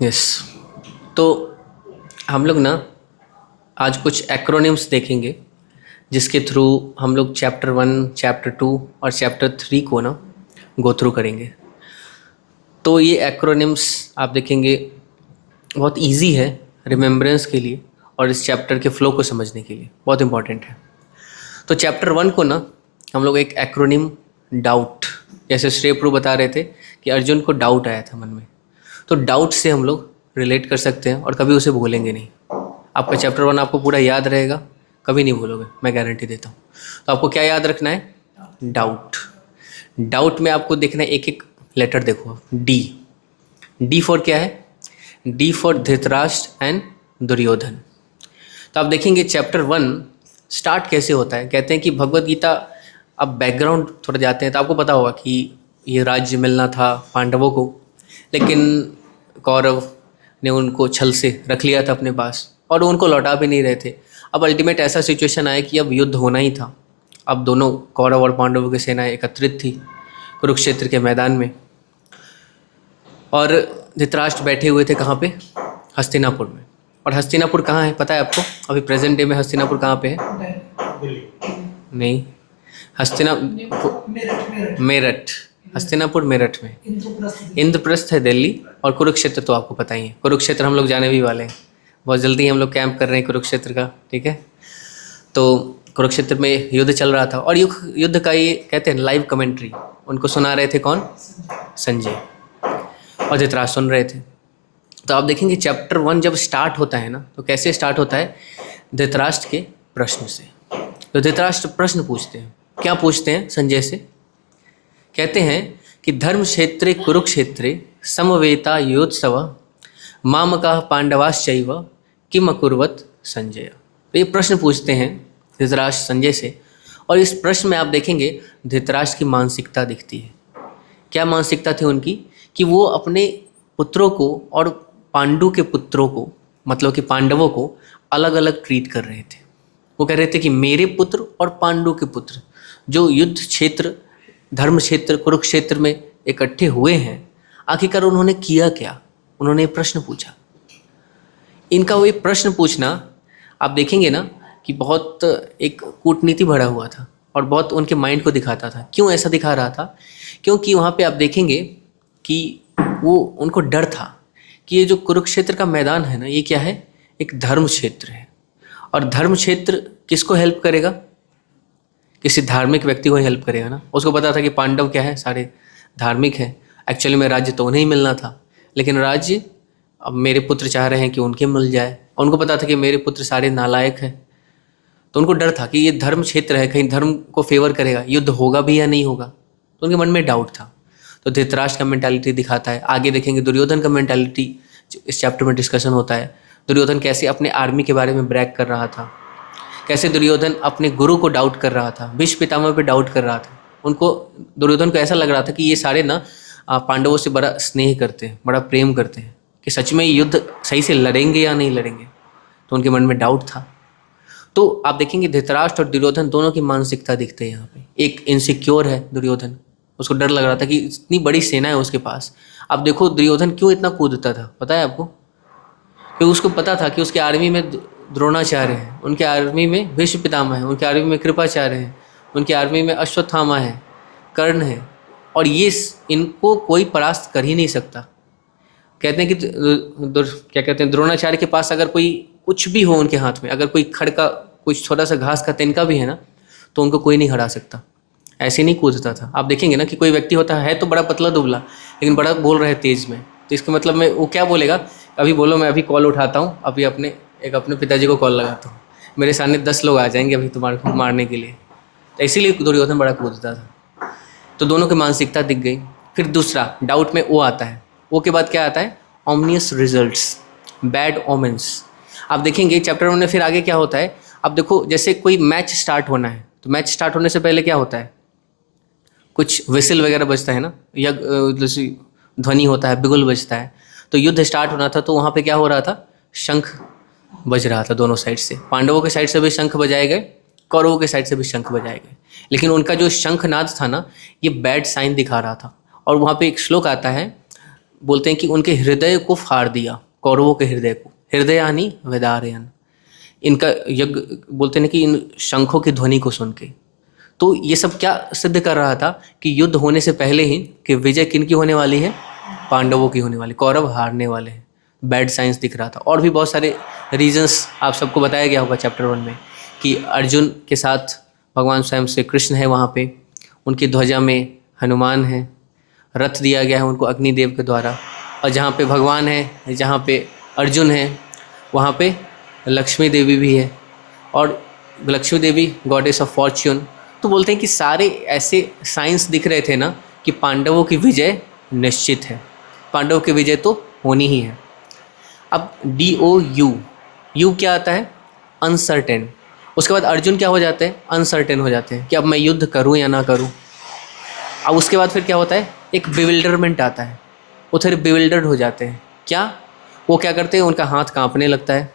Yes. तो हम लोग ना आज कुछ एक्रोनिम्स देखेंगे जिसके थ्रू हम लोग चैप्टर 1, चैप्टर 2 और चैप्टर 3 को ना गो थ्रू करेंगे। तो ये एक्रोनिम्स आप देखेंगे बहुत इजी है रिमेम्बरेंस के लिए और इस चैप्टर के फ्लो को समझने के लिए बहुत इंपॉर्टेंट है। तो चैप्टर 1 को ना हम लोग एक एक्रोनिम डाउट, जैसे श्रेय प्रभु बता रहे थे कि अर्जुन को डाउट आया था मन में, तो डाउट से हम लोग रिलेट कर सकते हैं और कभी उसे भूलेंगे नहीं। आपका चैप्टर 1 आपको पूरा याद रहेगा, कभी नहीं भूलोगे, मैं गारंटी देता हूँ। तो आपको क्या याद रखना है? डाउट। डाउट में आपको देखना है, एक एक लेटर देखो। डी, डी फॉर क्या है? D for Dhritarashtra and Duryodhan. तो आप देखेंगे चैप्टर 1 स्टार्ट कैसे होता है। कहते हैं कि भगवत गीता, अब बैकग्राउंड थोड़ा जाते हैं तो आपको पता होगा कि ये राज्य मिलना था पांडवों को, लेकिन कौरव ने उनको छल से रख लिया था अपने पास और उनको लौटा भी नहीं रहे थे। अब अल्टीमेट ऐसा सिचुएशन आया कि अब युद्ध होना ही था। अब दोनों कौरव और पांडवों की सेनाएं एकत्रित थी कुरुक्षेत्र के मैदान में, और धृतराष्ट्र बैठे हुए थे कहाँ पे? हस्तिनापुर में। और हस्तिनापुर कहाँ है पता है आपको? अभी प्रेजेंट डे में हस्तिनापुर कहाँ पे है? नहीं, हस्तिना मेरठ। हस्तिनापुर मेरठ में। इंद्रप्रस्थ है दिल्ली, और कुरुक्षेत्र तो आपको पता ही है। कुरुक्षेत्र हम लोग जाने भी वाले हैं, बहुत जल्दी हम लोग कैंप कर रहे हैं कुरुक्षेत्र का, ठीक है। तो कुरुक्षेत्र में युद्ध चल रहा था और युद्ध का ये कहते हैं लाइव कमेंट्री उनको सुना रहे थे कौन? संजय। और धृतराष्ट्र सुन रहे थे। तो आप देखेंगे चैप्टर 1 जब स्टार्ट होता है ना, तो कैसे स्टार्ट होता है? धृतराष्ट्र के प्रश्न से। तो धृतराष्ट्र प्रश्न पूछते हैं। क्या पूछते हैं संजय से? कहते हैं कि धर्म क्षेत्रे कुरुक्षेत्रे समवेता योत्सव मामका पांडवाश्चैव किम अकुर्वत संजय। तो ये प्रश्न पूछते हैं धृतराष्ट्र संजय से, और इस प्रश्न में आप देखेंगे धृतराष्ट्र की मानसिकता दिखती है। क्या मानसिकता थी उनकी? कि वो अपने पुत्रों को और पांडु के पुत्रों को, मतलब कि पांडवों को अलग अलग ट्रीट कर रहे थे। वो कह रहे थे कि मेरे पुत्र और पांडु के पुत्र जो युद्ध क्षेत्र, धर्म क्षेत्र कुरुक्षेत्र में इकट्ठे हुए हैं, आखिरकार उन्होंने किया क्या? उन्होंने प्रश्न पूछा। इनका वो प्रश्न पूछना आप देखेंगे ना कि बहुत एक कूटनीति भरा हुआ था और बहुत उनके माइंड को दिखाता था। क्यों ऐसा दिखा रहा था? क्योंकि वहाँ पे आप देखेंगे कि वो उनको डर था कि ये जो कुरुक्षेत्र का मैदान है ना, ये क्या है? एक धर्म क्षेत्र है। और धर्म क्षेत्र किसको हेल्प करेगा? किसी धार्मिक व्यक्ति को हेल्प करेगा ना। उसको पता था कि पांडव क्या है, सारे धार्मिक हैं। एक्चुअली में राज्य तो उन्हें ही मिलना था, लेकिन राज्य अब मेरे पुत्र चाह रहे हैं कि उनके मिल जाए। और उनको पता था कि मेरे पुत्र सारे नालायक हैं, तो उनको डर था कि ये धर्म क्षेत्र है, कहीं धर्म को फेवर करेगा, युद्ध होगा भी या नहीं होगा। तो उनके मन में डाउट था। तो धृतराष्ट्र का मेंटालिटी दिखाता है। आगे देखेंगे दुर्योधन का मेंटालिटी इस चैप्टर में डिस्कशन होता है। दुर्योधन कैसे अपने आर्मी के बारे में ब्रैग कर रहा था, कैसे दुर्योधन अपने गुरु को डाउट कर रहा था, भीष्म पितामह पे डाउट कर रहा था। उनको, दुर्योधन को ऐसा लग रहा था कि ये सारे ना पांडवों से बड़ा स्नेह करते हैं, बड़ा प्रेम करते हैं, कि सच में युद्ध सही से लड़ेंगे या नहीं लड़ेंगे। तो उनके मन में डाउट था। तो आप देखेंगे धृतराष्ट्र और दुर्योधन दोनों की मानसिकता दिखते हैं यहाँ पे। एक इनसिक्योर है दुर्योधन, उसको डर लग रहा था कि इतनी बड़ी सेना है उसके पास। अब देखो दुर्योधन क्यों इतना कूदता था, पता है आपको? क्योंकि उसको पता था कि उसके आर्मी में द्रोणाचार्य हैं, उनके आर्मी में भीष्म पितामह हैं, उनके आर्मी में कृपाचार्य हैं, उनके आर्मी में अश्वत्थामा है, कर्ण है, और ये इनको कोई परास्त कर ही नहीं सकता। कहते हैं कि क्या कहते हैं, द्रोणाचार्य के पास अगर कोई कुछ भी हो उनके हाथ में, अगर कोई खड़ का, कुछ छोटा सा घास का तिनका भी है ना, तो उनको कोई नहीं हरा सकता। ऐसे नहीं कूदता था। आप देखेंगे ना कि कोई व्यक्ति होता है तो बड़ा पतला दुबला, लेकिन बड़ा बोल रहा है तेज में, तो इसका मतलब में वो क्या बोलेगा? अभी बोलो मैं अभी कॉल उठाता हूँ, अभी अपने पिताजी को कॉल लगाता हूँ, मेरे सामने 10 लोग आ जाएंगे अभी तुम्हारे को मारने के लिए। तो इसीलिए दुर्योधन बड़ा कूदता था। तो दोनों की मानसिकता दिख गई। फिर दूसरा डाउट में वो आता है। वो के बाद क्या आता है? ऑमनियस रिजल्ट्स, बैड ओमेंस। आप देखेंगे चैप्टर 1 में फिर आगे क्या होता है। अब देखो जैसे कोई मैच स्टार्ट होना है, तो मैच स्टार्ट होने से पहले क्या होता है? कुछ विसिल वगैरह बजता है ना, या जैसे ध्वनि होता है, बिगुल बजता है। तो युद्ध स्टार्ट होना था, तो वहाँ पे क्या हो रहा था? शंख बज रहा था दोनों साइड से। पांडवों के साइड से भी शंख बजाए गए, कौरवों के साइड से भी शंख बजाए गए। लेकिन उनका जो शंखनाद था ना, ये बैड साइन दिखा रहा था। और वहाँ पे एक श्लोक आता है, बोलते हैं कि उनके हृदय को फाड़ दिया, कौरवों के हृदय को, हृदयानि वेदारयन, इनका यज्ञ, बोलते हैं कि इन शंखों की ध्वनि को सुन के। तो ये सब क्या सिद्ध कर रहा था कि युद्ध होने से पहले ही कि विजय किन की होने वाली है, पांडवों की होने वाली, कौरव हारने वाले हैं। बैड साइंस दिख रहा था। और भी बहुत सारे रीजंस आप सबको बताया गया होगा चैप्टर 1 में कि अर्जुन के साथ भगवान स्वयं श्री कृष्ण है वहाँ पे, उनकी ध्वजा में हनुमान है, रथ दिया गया है उनको अग्निदेव के द्वारा, और जहाँ पे भगवान है, जहाँ पे अर्जुन है, वहाँ पे लक्ष्मी देवी भी है, और लक्ष्मी देवी गॉडेस ऑफ फॉर्च्यून। तो बोलते हैं कि सारे ऐसे साइंस दिख रहे थे ना कि पांडवों की विजय निश्चित है, पांडवों की विजय तो होनी ही है। अब DOU, यू क्या आता है, अनसर्टेन। उसके बाद अर्जुन क्या हो जाते हैं, अनसर्टेन हो जाते हैं कि अब मैं युद्ध करूं या ना करूं। अब उसके बाद फिर क्या होता है, एक बिविल्डरमेंट आता है, वो थोड़े बिविल्डर्ड हो जाते हैं। क्या, वो क्या करते हैं, उनका हाथ कांपने लगता है,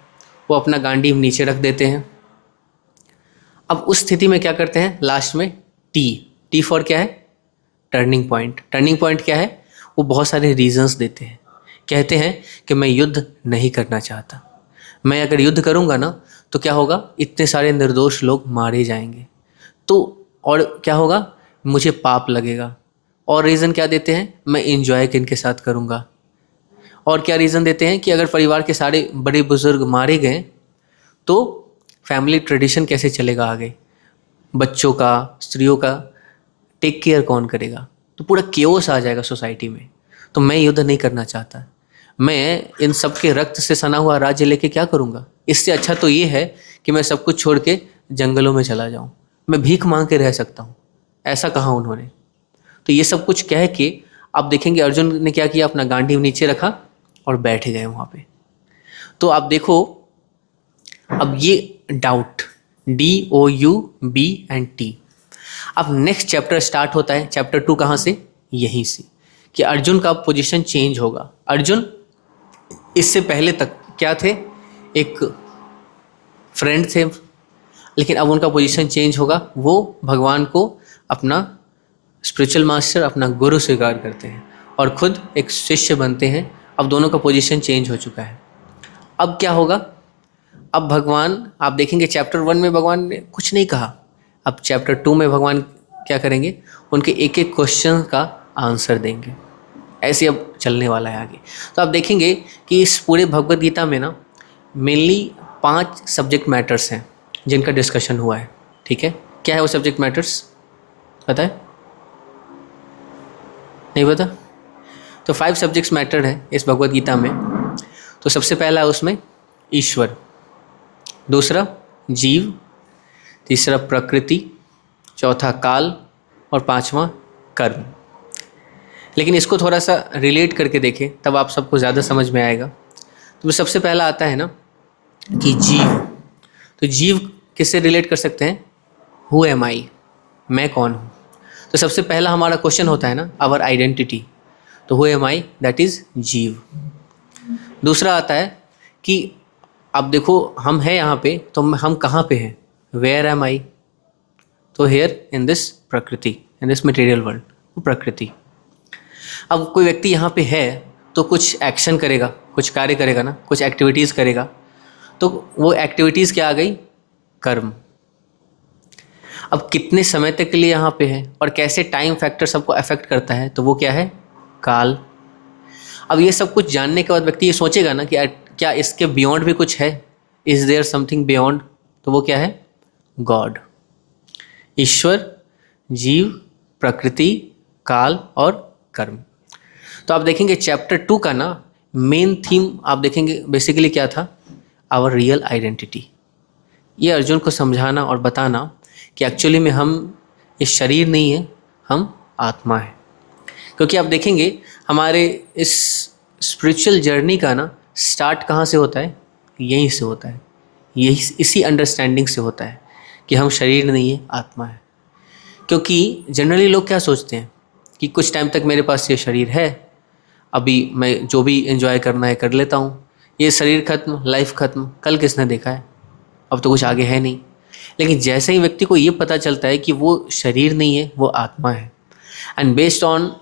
वो अपना गांडीव नीचे रख देते हैं। अब उस स्थिति में क्या करते हैं, लास्ट में टी फॉर क्या है, टर्निंग पॉइंट। टर्निंग पॉइंट क्या है, वो बहुत सारे रीजंस देते हैं, कहते हैं कि मैं युद्ध नहीं करना चाहता, मैं अगर युद्ध करूंगा ना तो क्या होगा, इतने सारे निर्दोष लोग मारे जाएंगे, तो और क्या होगा, मुझे पाप लगेगा। और रीज़न क्या देते हैं, मैं इंजॉय किनके साथ करूंगा। और क्या रीज़न देते हैं कि अगर परिवार के सारे बड़े बुजुर्ग मारे गए तो फैमिली ट्रेडिशन कैसे चलेगा आगे, बच्चों का, स्त्रियों का टेक केयर कौन करेगा, तो पूरा केओस आ जाएगा सोसाइटी में। तो मैं युद्ध नहीं करना चाहता, मैं इन सब के रक्त से सना हुआ राज्य लेके क्या करूँगा। इससे अच्छा तो ये है कि मैं सब कुछ छोड़ के जंगलों में चला जाऊँ, मैं भीख मांग के रह सकता हूँ, ऐसा कहा उन्होंने। तो ये सब कुछ कह के आप देखेंगे अर्जुन ने क्या किया, अपना गांडीव नीचे रखा और बैठ गए वहाँ पे। तो आप देखो, अब ये डाउट, DOUB and T। अब नेक्स्ट चैप्टर स्टार्ट होता है, चैप्टर 2 कहाँ से, यहीं से, कि अर्जुन का पोजीशन चेंज होगा। अर्जुन इससे पहले तक क्या थे, एक फ्रेंड थे, लेकिन अब उनका पोजीशन चेंज होगा, वो भगवान को अपना स्पिरिचुअल मास्टर, अपना गुरु स्वीकार करते हैं और खुद एक शिष्य बनते हैं। अब दोनों का पोजीशन चेंज हो चुका है। अब क्या होगा, अब भगवान, आप देखेंगे चैप्टर 1 में भगवान ने कुछ नहीं कहा, अब चैप्टर 2 में भगवान क्या करेंगे, उनके एक एक क्वेश्चन का आंसर देंगे। ऐसे अब चलने वाला है आगे। तो आप देखेंगे कि इस पूरे भगवद गीता में ना मेनली 5 सब्जेक्ट मैटर्स हैं जिनका डिस्कशन हुआ है। ठीक है, क्या है वो सब्जेक्ट मैटर्स, पता है, नहीं पता? तो 5 सब्जेक्ट्स मैटर हैं इस भगवद गीता में। तो सबसे पहला है उसमें ईश्वर, दूसरा जीव, तीसरा प्रकृति, चौथा काल, और 5वां कर्म। लेकिन इसको थोड़ा सा रिलेट करके देखें तब आप सबको ज़्यादा समझ में आएगा। तो सबसे पहला आता है ना कि जीव। तो जीव किससे रिलेट कर सकते हैं, हु एम आई, मैं कौन हूँ। तो सबसे पहला हमारा क्वेश्चन होता है ना, आवर आइडेंटिटी। तो who am I, that is जीव। दूसरा आता है कि अब देखो हम हैं यहाँ पे, तो हम कहाँ पे हैं, वेयर एम आई। तो हेयर इन दिस प्रकृति, इन दिस मटेरियल वर्ल्ड, प्रकृति। अब कोई व्यक्ति यहाँ पे है तो कुछ एक्शन करेगा, कुछ कार्य करेगा ना, कुछ एक्टिविटीज़ करेगा, तो वो एक्टिविटीज़ क्या आ गई, कर्म। अब कितने समय तक के लिए यहाँ पे है और कैसे टाइम फैक्टर सबको अफेक्ट करता है, तो वो क्या है, काल। अब ये सब कुछ जानने के बाद व्यक्ति ये सोचेगा ना कि क्या इसके बियॉन्ड भी कुछ है, इज़ देयर समथिंग बियॉन्ड, तो वो क्या है, गॉड। ईश्वर, जीव, प्रकृति, काल और कर्म। तो आप देखेंगे चैप्टर 2 का ना मेन थीम आप देखेंगे बेसिकली क्या था, आवर रियल आइडेंटिटी। ये अर्जुन को समझाना और बताना कि एक्चुअली में हम ये शरीर नहीं है, हम आत्मा है। क्योंकि आप देखेंगे हमारे इस स्पिरिचुअल जर्नी का ना स्टार्ट कहाँ से होता है, यहीं से होता है, यही इसी अंडरस्टैंडिंग से होता है कि हम शरीर नहीं है, आत्मा है। क्योंकि जनरली लोग क्या सोचते हैं कि कुछ टाइम तक मेरे पास ये शरीर है, अभी मैं जो भी एंजॉय करना है कर लेता हूँ, ये शरीर खत्म, लाइफ खत्म, कल किसने देखा है, अब तो कुछ आगे है नहीं। लेकिन जैसे ही व्यक्ति को ये पता चलता है कि वो शरीर नहीं है, वो आत्मा है, and based on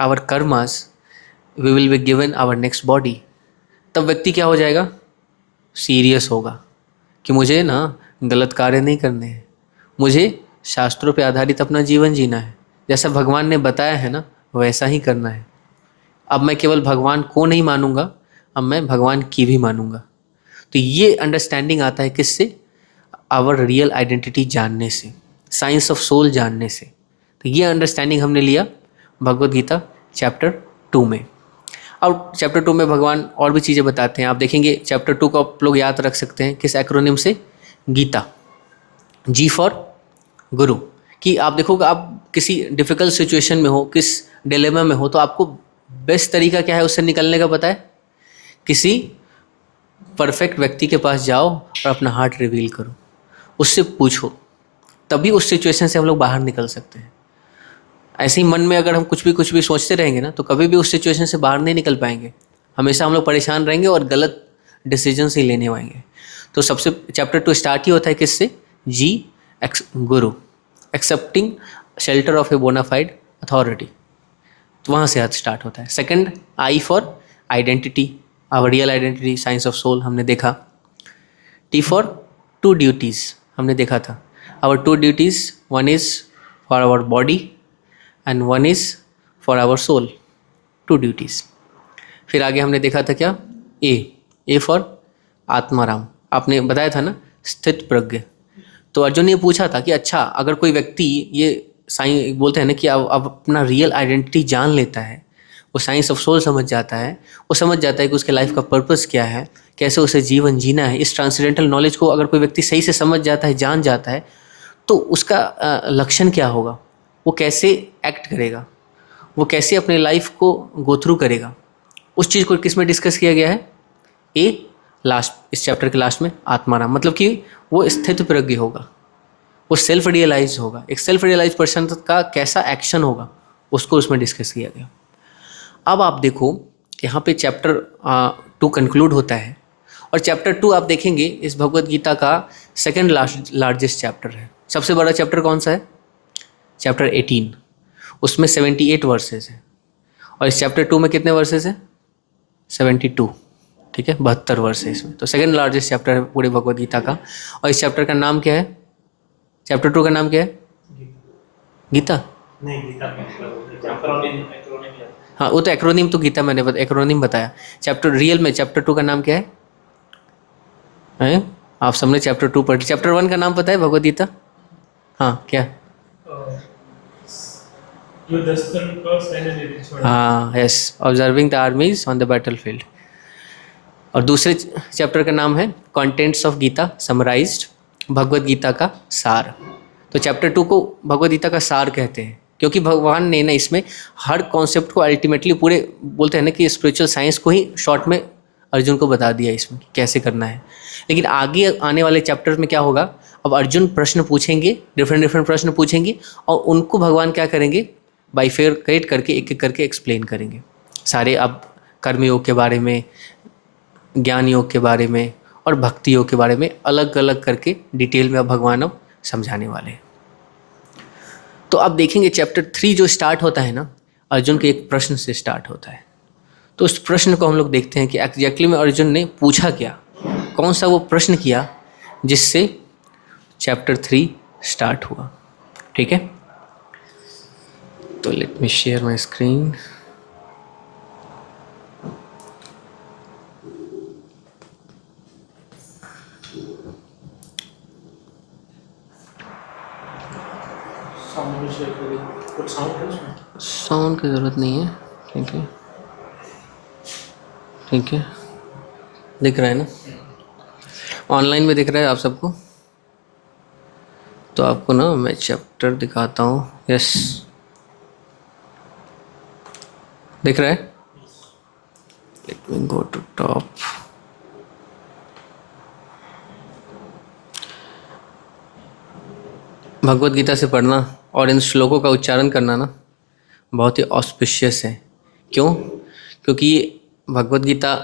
our karmas we will be given our next body, तब व्यक्ति क्या हो जाएगा, सीरियस होगा कि मुझे ना गलत कार्य नहीं करने हैं, मुझे शास्त्रों पे आधारित अपना जीवन जीना है, जैसा भगवान ने बताया है ना वैसा ही करना है। अब मैं केवल भगवान को नहीं मानूंगा, अब मैं भगवान की भी मानूंगा। तो ये अंडरस्टैंडिंग आता है किससे, आवर रियल आइडेंटिटी जानने से, साइंस ऑफ सोल जानने से। तो ये अंडरस्टैंडिंग हमने लिया भगवद गीता चैप्टर 2 में। और चैप्टर 2 में भगवान और भी चीज़ें बताते हैं। आप देखेंगे चैप्टर 2 को आप लोग याद रख सकते हैं किस एक्रोनिम से, गीता, जी फॉर गुरु। कि आप देखोगे आप किसी डिफ़िकल्ट सिचुएशन में हो, किस डिलेमा में हो, तो आपको बेस्ट तरीका क्या है उससे निकलने का पता है, किसी परफेक्ट व्यक्ति के पास जाओ और अपना हार्ट रिवील करो, उससे पूछो, तभी उस सिचुएशन से हम लोग बाहर निकल सकते हैं। ऐसे ही मन में अगर हम कुछ भी सोचते रहेंगे ना तो कभी भी उस सिचुएशन से बाहर नहीं निकल पाएंगे, हमेशा हम लोग परेशान रहेंगे और गलत डिसीजन ही लेने आएंगे। तो सबसे चैप्टर 2 स्टार्ट ही होता है किससे, G guru, accepting shelter of a bonafide authority, तो वहाँ से स्टार्ट होता है। Second, I for identity, our real identity, science of soul हमने देखा। टी फॉर टू ड्यूटीज़ हमने देखा था, our two duties, one is for our body and one is for our soul, two duties. फिर आगे हमने देखा था क्या, ए फॉर आत्माराम, आपने बताया था ना, स्थित प्रज्ञ। तो अर्जुन ने पूछा था कि अच्छा अगर कोई व्यक्ति ये साइंस बोलते हैं ना कि अब अपना रियल आइडेंटिटी जान लेता है, वो साइंस ऑफ सोल समझ जाता है, वो समझ जाता है कि उसके लाइफ का पर्पस क्या है, कैसे उसे जीवन जीना है, इस ट्रांसेंडेंटल नॉलेज को अगर कोई व्यक्ति सही से समझ जाता है, जान जाता है, तो उसका लक्षण क्या होगा, वो कैसे एक्ट करेगा, वो कैसे अपने लाइफ को गो थ्रू करेगा, उस चीज़ को किस में डिस्कस किया गया है, ए लास्ट, इस चैप्टर के लास्ट में आत्माराम, मतलब कि वो स्थित प्रज्ञ होगा, वो सेल्फ रियलाइज होगा। एक सेल्फ रियलाइज पर्सन का कैसा एक्शन होगा उसको उसमें डिस्कस किया गया। अब आप देखो यहाँ पे चैप्टर 2 कंक्लूड होता है, और चैप्टर 2 आप देखेंगे इस भगवद गीता का सेकंड लार्जेस्ट चैप्टर है। सबसे बड़ा चैप्टर कौन सा है, चैप्टर 18, उसमें 78 वर्सेस है, और इस चैप्टर 2 में कितने वर्सेस हैं, 72, ठीक है, 72 वर्ष है इसमें। तो सेकंड लार्जेस्ट चैप्टर है पूरे भगवद गीता का। और इस चैप्टर का नाम क्या है, चैप्टर 2 का नाम क्या है, गीता नहीं, हाँ वो तो एक्रोनिम, तो गीता मैंने एक्रोनिम बताया। चैप्टर रियल में चैप्टर 2 का नाम क्या है? आप सबने चैप्टर 2 पढ़, चैप्टर 1 का नाम पता है भगवद गीता, हाँ क्या, हाँ yes, observing the armies on the battlefield. और दूसरे चैप्टर का नाम है contents of Gita summarised, Bhagavad Gita का सार। तो चैप्टर 2 को भगवद गीता का सार कहते हैं, क्योंकि भगवान ने ना इसमें हर कॉन्सेप्ट को अल्टीमेटली पूरे बोलते हैं ना कि स्पिरिचुअल साइंस को ही शॉर्ट में अर्जुन को बता दिया इसमें कैसे करना है। लेकिन आगे आने वाले चैप्टर्स में क्या होगा, अब अर्जुन प्रश्न पूछेंगे, डिफरेंट प्रश्न पूछेंगे, और उनको भगवान क्या करेंगे, बाइफरकेट करके एक एक करके एक्सप्लेन करेंगे सारे। अब कर्मयोग के बारे में, ज्ञान योग के बारे में और भक्ति योग के बारे में अलग अलग करके डिटेल में अब भगवान अब समझाने वाले हैं। तो अब देखेंगे चैप्टर 3 जो स्टार्ट होता है ना, अर्जुन के एक प्रश्न से स्टार्ट होता है। तो उस प्रश्न को हम लोग देखते हैं कि एग्जैक्टली में अर्जुन ने पूछा क्या, कौन सा वो प्रश्न किया जिससे चैप्टर 3 स्टार्ट हुआ, ठीक है। तो let me share my screen. Sound की ज़रूरत नहीं है, ठीक है, ठीक है, दिख रहा है ना, ऑनलाइन में दिख रहा है आप सबको। तो आपको ना मैं चैप्टर दिखाता हूँ, यस दिख रहा है, let me go to top. Bhagavad Gita से पढ़ना और इन श्लोकों का उच्चारण करना ना बहुत ही ऑस्पिशियस है। क्यों? क्योंकि ये भगवद गीता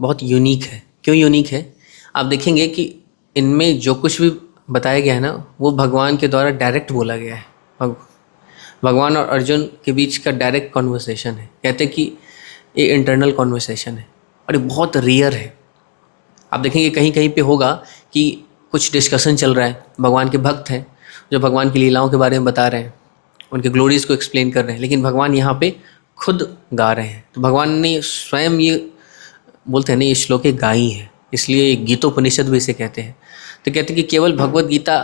बहुत यूनिक है। क्यों यूनिक है? आप देखेंगे कि इनमें जो कुछ भी बताया गया है ना वो भगवान के द्वारा डायरेक्ट बोला गया है। भगवान और अर्जुन के बीच का डायरेक्ट कॉन्वर्सेशन है। कहते हैं कि ये इंटरनल कॉन्वर्सेशन है और ये बहुत रेयर है। आप देखेंगे कहीं कहीं पे होगा कि कुछ डिस्कशन चल रहा है, भगवान के भक्त हैं जो भगवान की लीलाओं के बारे में बता रहे हैं, उनके ग्लोरीज को एक्सप्लेन कर रहे हैं, लेकिन भगवान यहाँ पे खुद गा रहे हैं। तो भगवान ने स्वयं ये बोलते हैं ना, ये श्लोक गाई है, इसलिए गीतोपनिषद भी इसे कहते हैं। तो कहते हैं कि केवल भगवत गीता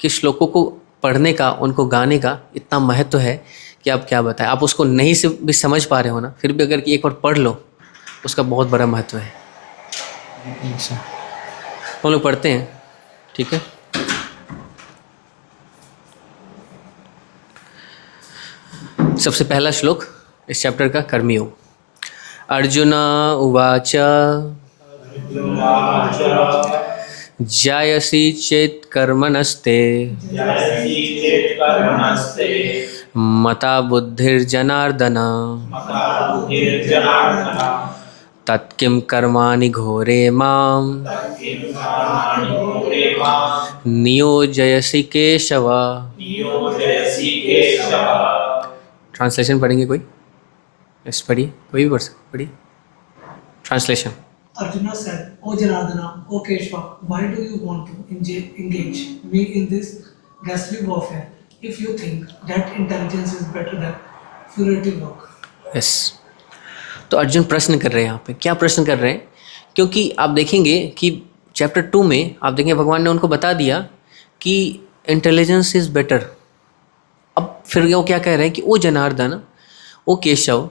के श्लोकों को पढ़ने का, उनको गाने का इतना महत्व है कि आप क्या बताएं। आप उसको नहीं से भी समझ पा रहे हो ना, फिर भी अगर कि एक बार पढ़ लो, उसका बहुत बड़ा महत्व है। अच्छा, हम लोग पढ़ते हैं, ठीक है। सबसे पहला श्लोक इस चैप्टर का कर्मयोग। अर्जुन उवाच जायसी चेत् कर्मणस्ते मता बुद्धिर्जनार्दन तत्किं कर्माणि घोरे मां नियोजयसि केशव। ट्रांसलेशन पढ़ेंगे कोई? यस पढ़िए, कोई भी पढ़िए translation. Arjuna said, O Janardana, O Keshava, why do you want to engage me in this ghastly warfare if you think that intelligence is better than figurative work? Yes, तो अर्जुन प्रश्न कर रहे हैं यहाँ पे। क्या प्रश्न कर रहे हैं? क्योंकि आप देखेंगे कि चैप्टर 2 में आप देखेंगे भगवान ने उनको बता दिया कि इंटेलिजेंस इज़ बेटर। अब फिर वो क्या कह रहे हैं कि oh Janardan, oh Keshav,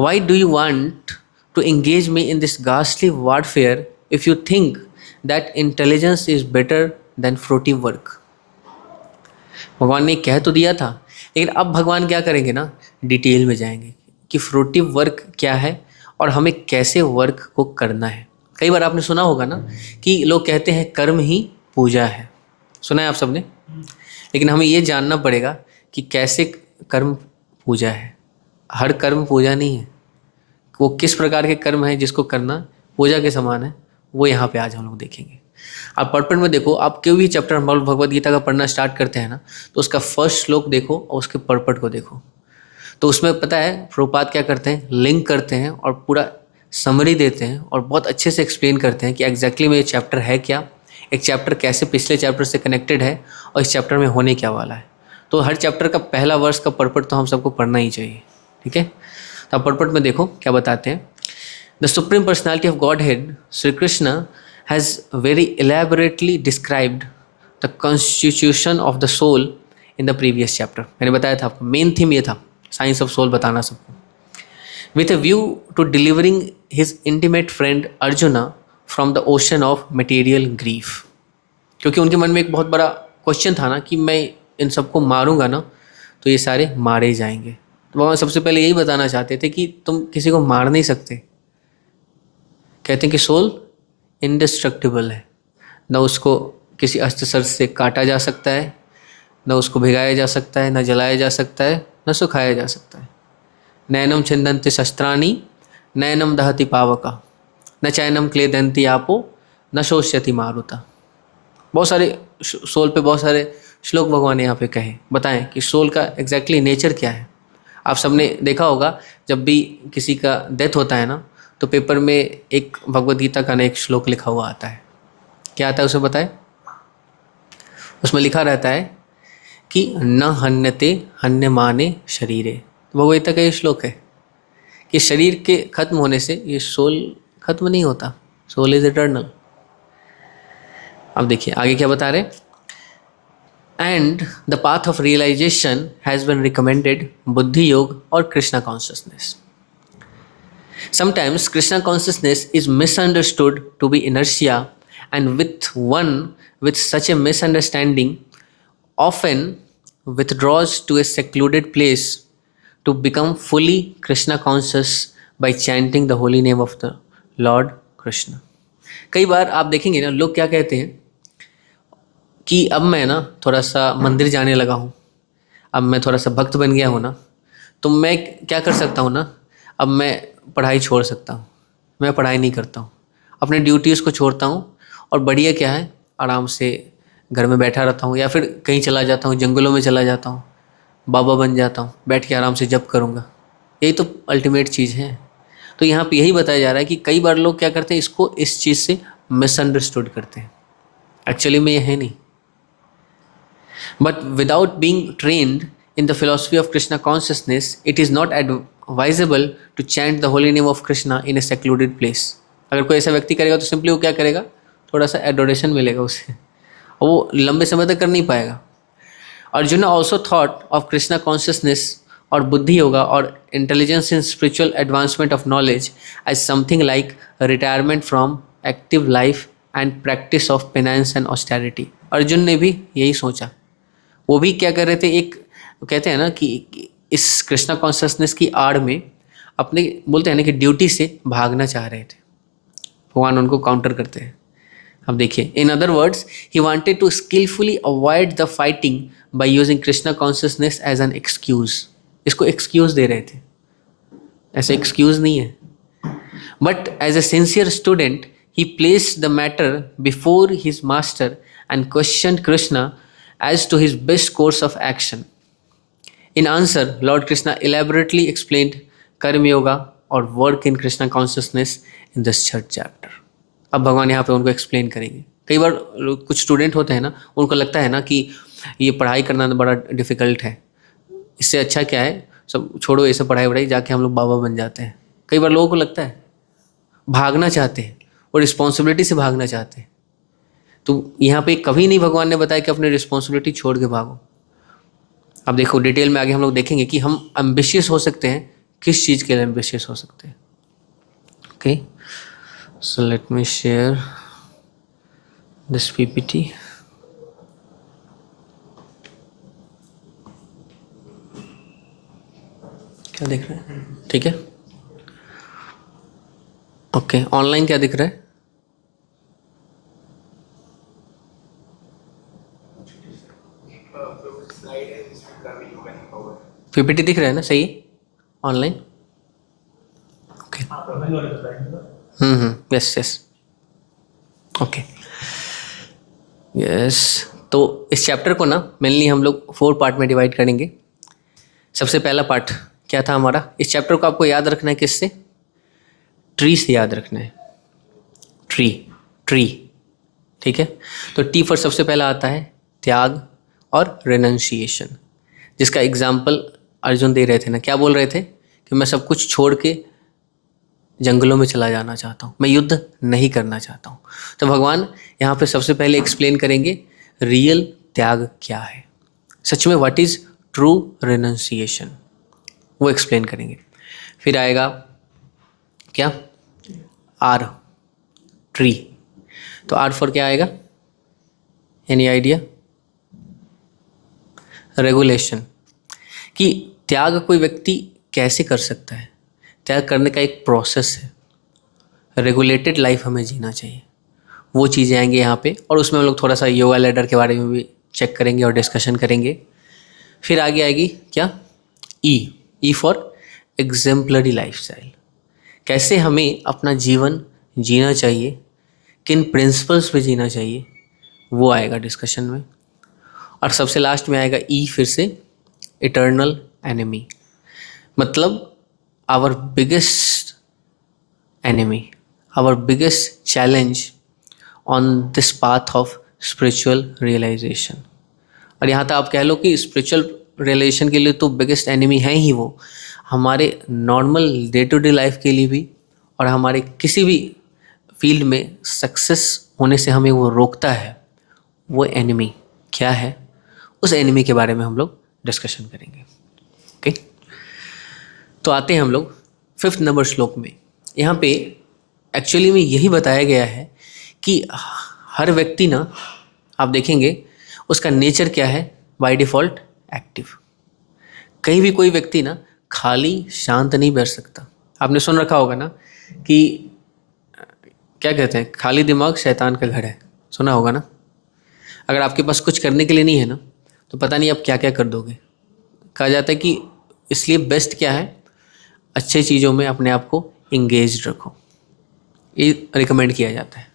why do you want to engage me in this ghastly warfare if you think that intelligence is better than fruitive work. भगवान ने कह तो दिया था, लेकिन अब भगवान क्या करेंगे ना, डिटेल में जाएंगे कि फ्रूटिव वर्क क्या है और हमें कैसे वर्क को करना है। कई बार आपने सुना होगा ना कि लोग कहते हैं कर्म ही पूजा है, सुना है आप सबने। लेकिन हमें ये जानना पड़ेगा कि कैसे कर्म पूजा है। हर कर्म पूजा नहीं है, वो किस प्रकार के कर्म है जिसको करना पूजा के समान है, वो यहाँ पे आज हम लोग देखेंगे। आप पर्पट में देखो, आप कोई भी चैप्टर भगवद गीता का पढ़ना स्टार्ट करते हैं ना, तो उसका फर्स्ट श्लोक देखो और उसके पर्पट को देखो। तो उसमें पता है प्रभुपाद क्या करते हैं, लिंक करते हैं और पूरा समरी देते हैं और बहुत अच्छे से एक्सप्लेन करते हैं कि एग्जैक्टली में ये चैप्टर है क्या, एक चैप्टर कैसे पिछले चैप्टर से कनेक्टेड है और इस चैप्टर में होने क्या वाला है। तो हर चैप्टर का पहला वर्ष का पर्पट तो हम सबको पढ़ना ही चाहिए, ठीक है। तो आप पर्पट में देखो क्या बताते हैं। The supreme personality of God head Shri Krishna has very elaborately described the constitution of the soul in the previous chapter। मैंने बताया था आपको मेन थीम ये था, साइंस ऑफ सोल बताना सबको, with a view to delivering his intimate friend Arjuna from the ocean of material grief। क्योंकि उनके मन में एक बहुत बड़ा क्वेश्चन था ना कि मैं इन सबको मारूंगा ना तो ये सारे मारे जाएंगे। तो भगवान सबसे पहले यही बताना चाहते थे कि तुम किसी को मार नहीं सकते। कहते हैं कि सोल इंडिस्ट्रक्टिबल है, न उसको किसी अस्त्र शस्त्र से काटा जा सकता है, न उसको भिगाया जा सकता है, न जलाया जा सकता है, न सुखाया जा सकता है। नैनम छिंदन्ति शस्त्राणि नैनम दहति पावका न चैनम क्लेदन्ति आपो न शोष्यति मारुता। बहुत सारे सोल पे बहुत सारे श्लोक भगवान ने यहाँ पे कहे, बताएं कि सोल का एग्जैक्टली नेचर क्या है। आप सबने देखा होगा जब भी किसी का डेथ होता है ना, तो पेपर में एक भगवद गीता का एक श्लोक लिखा हुआ आता है। क्या आता है उसे बताएं? उसमें लिखा रहता है कि न हन्यते हन्यमाने शरीरे। भगवद गीता का ये श्लोक है कि शरीर के खत्म होने से ये सोल खत्म नहीं होता, सोल इज इटर्नल। अब देखिए आगे क्या बता रहे, and the path of realisation has been recommended buddhi yoga और Krishna consciousness. Sometimes Krishna consciousness is misunderstood to be inertia, and with such a misunderstanding often withdraws to a secluded place to become fully Krishna conscious by chanting the holy name of the Lord Krishna। कई बार आप देखेंगे ना, लोग क्या कहते हैं कि अब मैं ना थोड़ा सा मंदिर जाने लगा हूँ, अब मैं थोड़ा सा भक्त बन गया हूँ ना, तो मैं क्या कर सकता हूँ ना, अब मैं पढ़ाई छोड़ सकता हूँ। मैं पढ़ाई नहीं करता हूँ, अपने ड्यूटीज़ को छोड़ता हूँ और बढ़िया क्या है, आराम से घर में बैठा रहता हूँ या फिर कहीं चला जाता हूँ, जंगलों में चला जाता हूँ, बाबा बन जाता हूँ, बैठ के आराम से जप करूँगा। यही तो अल्टीमेट चीज़ है। तो यहाँ पे यही बताया जा रहा है कि कई बार लोग क्या करते हैं, इसको इस चीज़ से मिसअंडरस्टूड करते हैं, एक्चुअली में ये है नहीं. But without being trained in the philosophy of Krishna consciousness, it is not advisable to chant the holy name of Krishna in a secluded place. अगर कोई ऐसा व्यक्ति करेगा तो सिंपली वो क्या करेगा, थोड़ा सा एडोरेशन मिलेगा उसे, और वो लंबे समय तक कर नहीं पाएगा. Arjuna also thought of Krishna consciousness or buddhi yoga or intelligence in spiritual advancement of knowledge as something like a retirement from active life and practice of penance and austerity. Arjun ने भी यही सोचा. वो भी क्या कर रहे थे, एक कहते हैं ना कि इस कृष्णा कॉन्शियसनेस की आड़ में अपने, बोलते हैं ना कि ड्यूटी से भागना चाह रहे थे. भगवान उनको काउंटर करते हैं. अब देखिए, in other words he wanted to skilfully avoid the fighting by using Krishna consciousness as an excuse. इसको एक्सक्यूज दे रहे थे, ऐसे एक्सक्यूज नहीं है. But as a sincere student he placed the matter before his master and questioned Krishna as to his best course of action. In answer, Lord Krishna elaborately explained Karma Yoga or work in Krishna consciousness in this third chapter. अब भगवान यहाँ पे उनको explain करेंगे. कई बार कुछ student होते हैं ना, उनको लगता है ना कि ये पढ़ाई करना बड़ा डिफ़िकल्ट है, इससे अच्छा क्या है, सब छोड़ो, ऐसे पढ़ाई वढ़ाई, जाके हम लोग बाबा बन जाते हैं. कई बार लोगों को लगता है, भागना चाहते हैं और रिस्पॉन्सिबिलिटी से भागना चाहते हैं. तो यहाँ पे कभी नहीं भगवान ने बताया कि अपनी रिस्पॉन्सिबिलिटी छोड़ के भागो. अब देखो डिटेल में आगे हम लोग देखेंगे कि हम एम्बिशियस हो सकते हैं, किस चीज़ के लिए एम्बिशियस हो सकते हैं. Okay, so let me share this PPT. क्या दिख रहा है? ठीक है, ओके. ऑनलाइन क्या दिख रहा है? पीपीटी दिख रहा है ना, सही है online? Okay, yes yes, okay, yes. तो इस चैप्टर को ना मेनली हम लोग 4 पार्ट में डिवाइड करेंगे. सबसे पहला पार्ट क्या था हमारा, इस चैप्टर को आपको याद रखना है किससे, ट्री से याद रखना है. ट्री, ठीक है. तो टी फॉर सबसे पहला आता है त्याग और रेनंसिएशन, जिसका एग्जाम्पल अर्जुन दे रहे थे ना. क्या बोल रहे थे कि मैं सब कुछ छोड़ के जंगलों में चला जाना चाहता हूँ, मैं युद्ध नहीं करना चाहता हूँ. तो भगवान यहाँ पे सबसे पहले एक्सप्लेन करेंगे रियल त्याग क्या है, सच में व्हाट इज़ ट्रू रेनंसिएशन, वो एक्सप्लेन करेंगे. फिर आएगा क्या, आर, ट्री. तो आर फॉर क्या आएगा, एनी आइडिया? रेगुलेशन, कि त्याग कोई व्यक्ति कैसे कर सकता है. त्याग करने का एक प्रोसेस है, रेगुलेटेड लाइफ हमें जीना चाहिए, वो चीज़ें आएंगी यहाँ पे. और उसमें हम लोग थोड़ा सा योगा लैडर के बारे में भी चेक करेंगे और डिस्कशन करेंगे. फिर आगे आएगी क्या, ई फॉर एग्जेम्पलरी लाइफस्टाइल, कैसे हमें अपना जीवन जीना चाहिए, किन प्रिंसिपल्स पे जीना चाहिए, वो आएगा डिस्कशन में. और सबसे लास्ट में आएगा ई, फिर से इटर्नल एनिमी, मतलब our biggest enemy, our biggest challenge on this path of spiritual realisation. और यहाँ तक आप कह लो कि स्पिरिचुअल रियलाइजेशन के लिए तो बिगेस्ट एनिमी है ही वो, हमारे normal day to day life के लिए भी, और हमारे किसी भी फील्ड में सक्सेस होने से हमें वो रोकता है. वो एनिमी क्या है, उस एनिमी के बारे में हम लोग डिस्कशन करेंगे. ओके, तो आते हैं हम लोग 5th नंबर श्लोक में. यहाँ पे एक्चुअली में यही बताया गया है कि हर व्यक्ति ना, आप देखेंगे उसका नेचर क्या है, बाय डिफ़ॉल्ट एक्टिव. कहीं भी कोई व्यक्ति ना खाली शांत नहीं बैठ सकता. आपने सुन रखा होगा ना कि क्या कहते हैं, खाली दिमाग शैतान का घर है, सुना होगा ना. अगर आपके पास कुछ करने के लिए नहीं है ना, तो पता नहीं आप क्या क्या कर दोगे. कहा जाता है कि इसलिए बेस्ट क्या है, अच्छे चीज़ों में अपने आप को इंगेज रखो, ये रिकमेंड किया जाता है.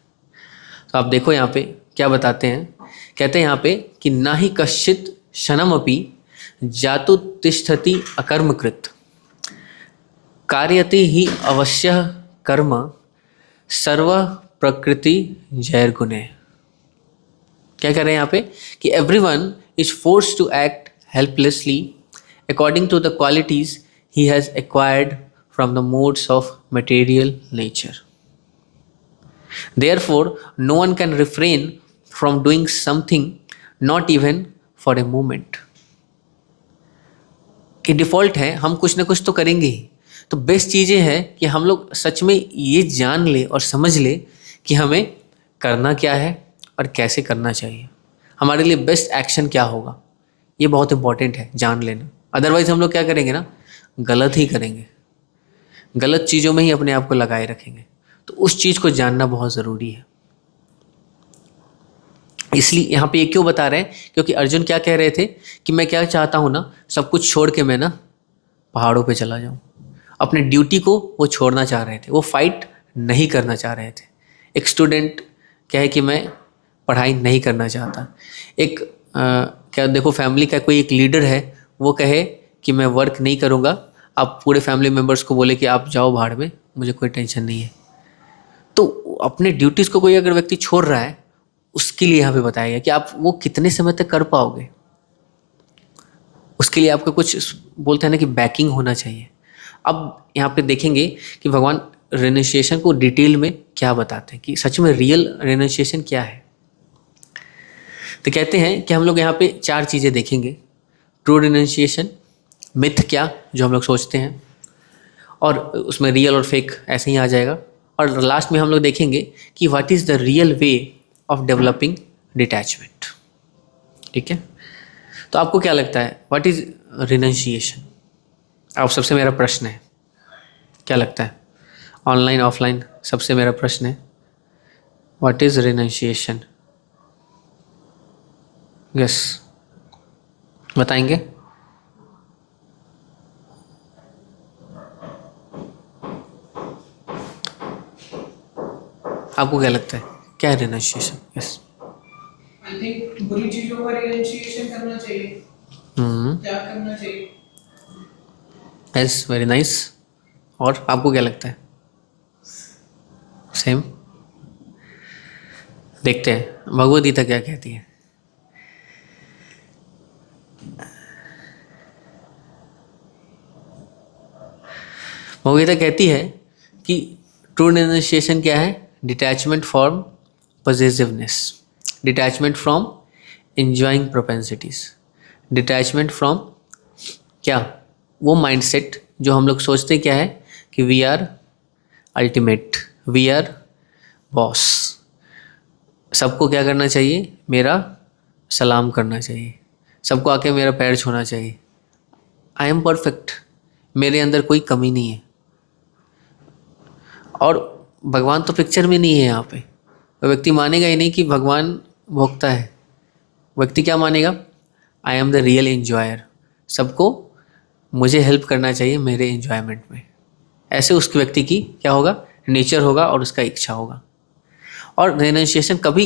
तो आप देखो यहाँ पे क्या बताते हैं, कहते हैं यहाँ पे कि ना ही कश्चित क्षणमपि जातु तिष्ठति अकर्मकृत. कार्यते ही अवश्य कर्म सर्व प्रकृति जैर गुणे। क्या कह रहे हैं यहाँ पे कि everyone is force to act helplessly according to the qualities he has acquired from the modes of material nature. Therefore no one can refrain from doing something not even for a moment. कि default है, हम कुछ ना कुछ तो करेंगे ही। तो best चीज़ ये है कि हम लोग सच में ये जान ले और समझ ले कि हमें करना क्या है और कैसे करना चाहिए, हमारे लिए बेस्ट एक्शन क्या होगा। ये बहुत इंपॉर्टेंट है जान लेना। अदरवाइज़ हम लोग क्या करेंगे ना, गलत ही करेंगे, गलत चीज़ों में ही अपने आप को लगाए रखेंगे। तो उस चीज़ को जानना बहुत ज़रूरी है। इसलिए यहाँ पे ये क्यों बता रहे हैं, क्योंकि अर्जुन क्या कह रहे थे कि मैं क्या चाहता हूँ ना, सब कुछ छोड़ के मैं ना पहाड़ों पे चला जाऊँ। अपने ड्यूटी को वो छोड़ना चाह रहे थे, वो फाइट नहीं करना चाह रहे थे। एक स्टूडेंट क्या है कि मैं पढ़ाई नहीं करना चाहता। एक क्या देखो, फैमिली का कोई एक लीडर है, वो कहे कि मैं वर्क नहीं करूँगा, आप पूरे फैमिली मेम्बर्स को बोले कि आप जाओ भाड़ में, मुझे कोई टेंशन नहीं है। तो अपने ड्यूटीज़ को कोई अगर व्यक्ति छोड़ रहा है, उसके लिए यहाँ पे बताया गया कि आप वो कितने समय तक कर पाओगे। उसके लिए आपका कुछ बोलते हैं ना कि बैकिंग होना चाहिए। अब यहाँ पे देखेंगे कि भगवान रेनुशिएशन को डिटेल में क्या बताते हैं कि सच में रियल रेनुशिएशन क्या है। तो कहते हैं कि हम लोग यहाँ पे 4 चीज़ें देखेंगे। ट्रू रेनुशिएशन, मिथ क्या जो हम लोग सोचते हैं, और उसमें रियल और फेक ऐसे ही आ जाएगा। और लास्ट में हम लोग देखेंगे कि what is the real way of developing detachment. ठीक है, तो आपको क्या लगता है व्हाट इज़ रिनंशिएशन? आप सबसे मेरा प्रश्न है, क्या लगता है? ऑनलाइन ऑफलाइन सबसे मेरा प्रश्न है, व्हाट इज़ रिनंशिएशन? यस, बताएंगे? आपको क्या लगता है क्या है रिनंशिएशन? यस, आई थिंक बुरी चीजों का रियलाइजेशन करना चाहिए, त्याग करना चाहिए। Yes, very nice. और आपको क्या लगता है? सेम। देखते हैं भगवद गीता क्या कहती है। भगवद गीता कहती है कि ट्रू रिनंशिएशन क्या है? Detachment from possessiveness, detachment from enjoying propensities, detachment from क्या, वो माइंडसेट जो हम लोग सोचते क्या है कि we are ultimate, we are boss, सबको क्या करना चाहिए, मेरा सलाम करना चाहिए, सबको आके मेरा पैर छूना चाहिए, आई एम परफेक्ट, मेरे अंदर कोई कमी नहीं है। और भगवान तो पिक्चर में नहीं है यहाँ पे। वो व्यक्ति मानेगा ही नहीं कि भगवान भोगता है। व्यक्ति क्या मानेगा, I am the real enjoyer, सबको मुझे हेल्प करना चाहिए मेरे एन्जॉयमेंट में। ऐसे उस व्यक्ति की क्या होगा, नेचर होगा और उसका इच्छा होगा। और रेनुंशिएशन कभी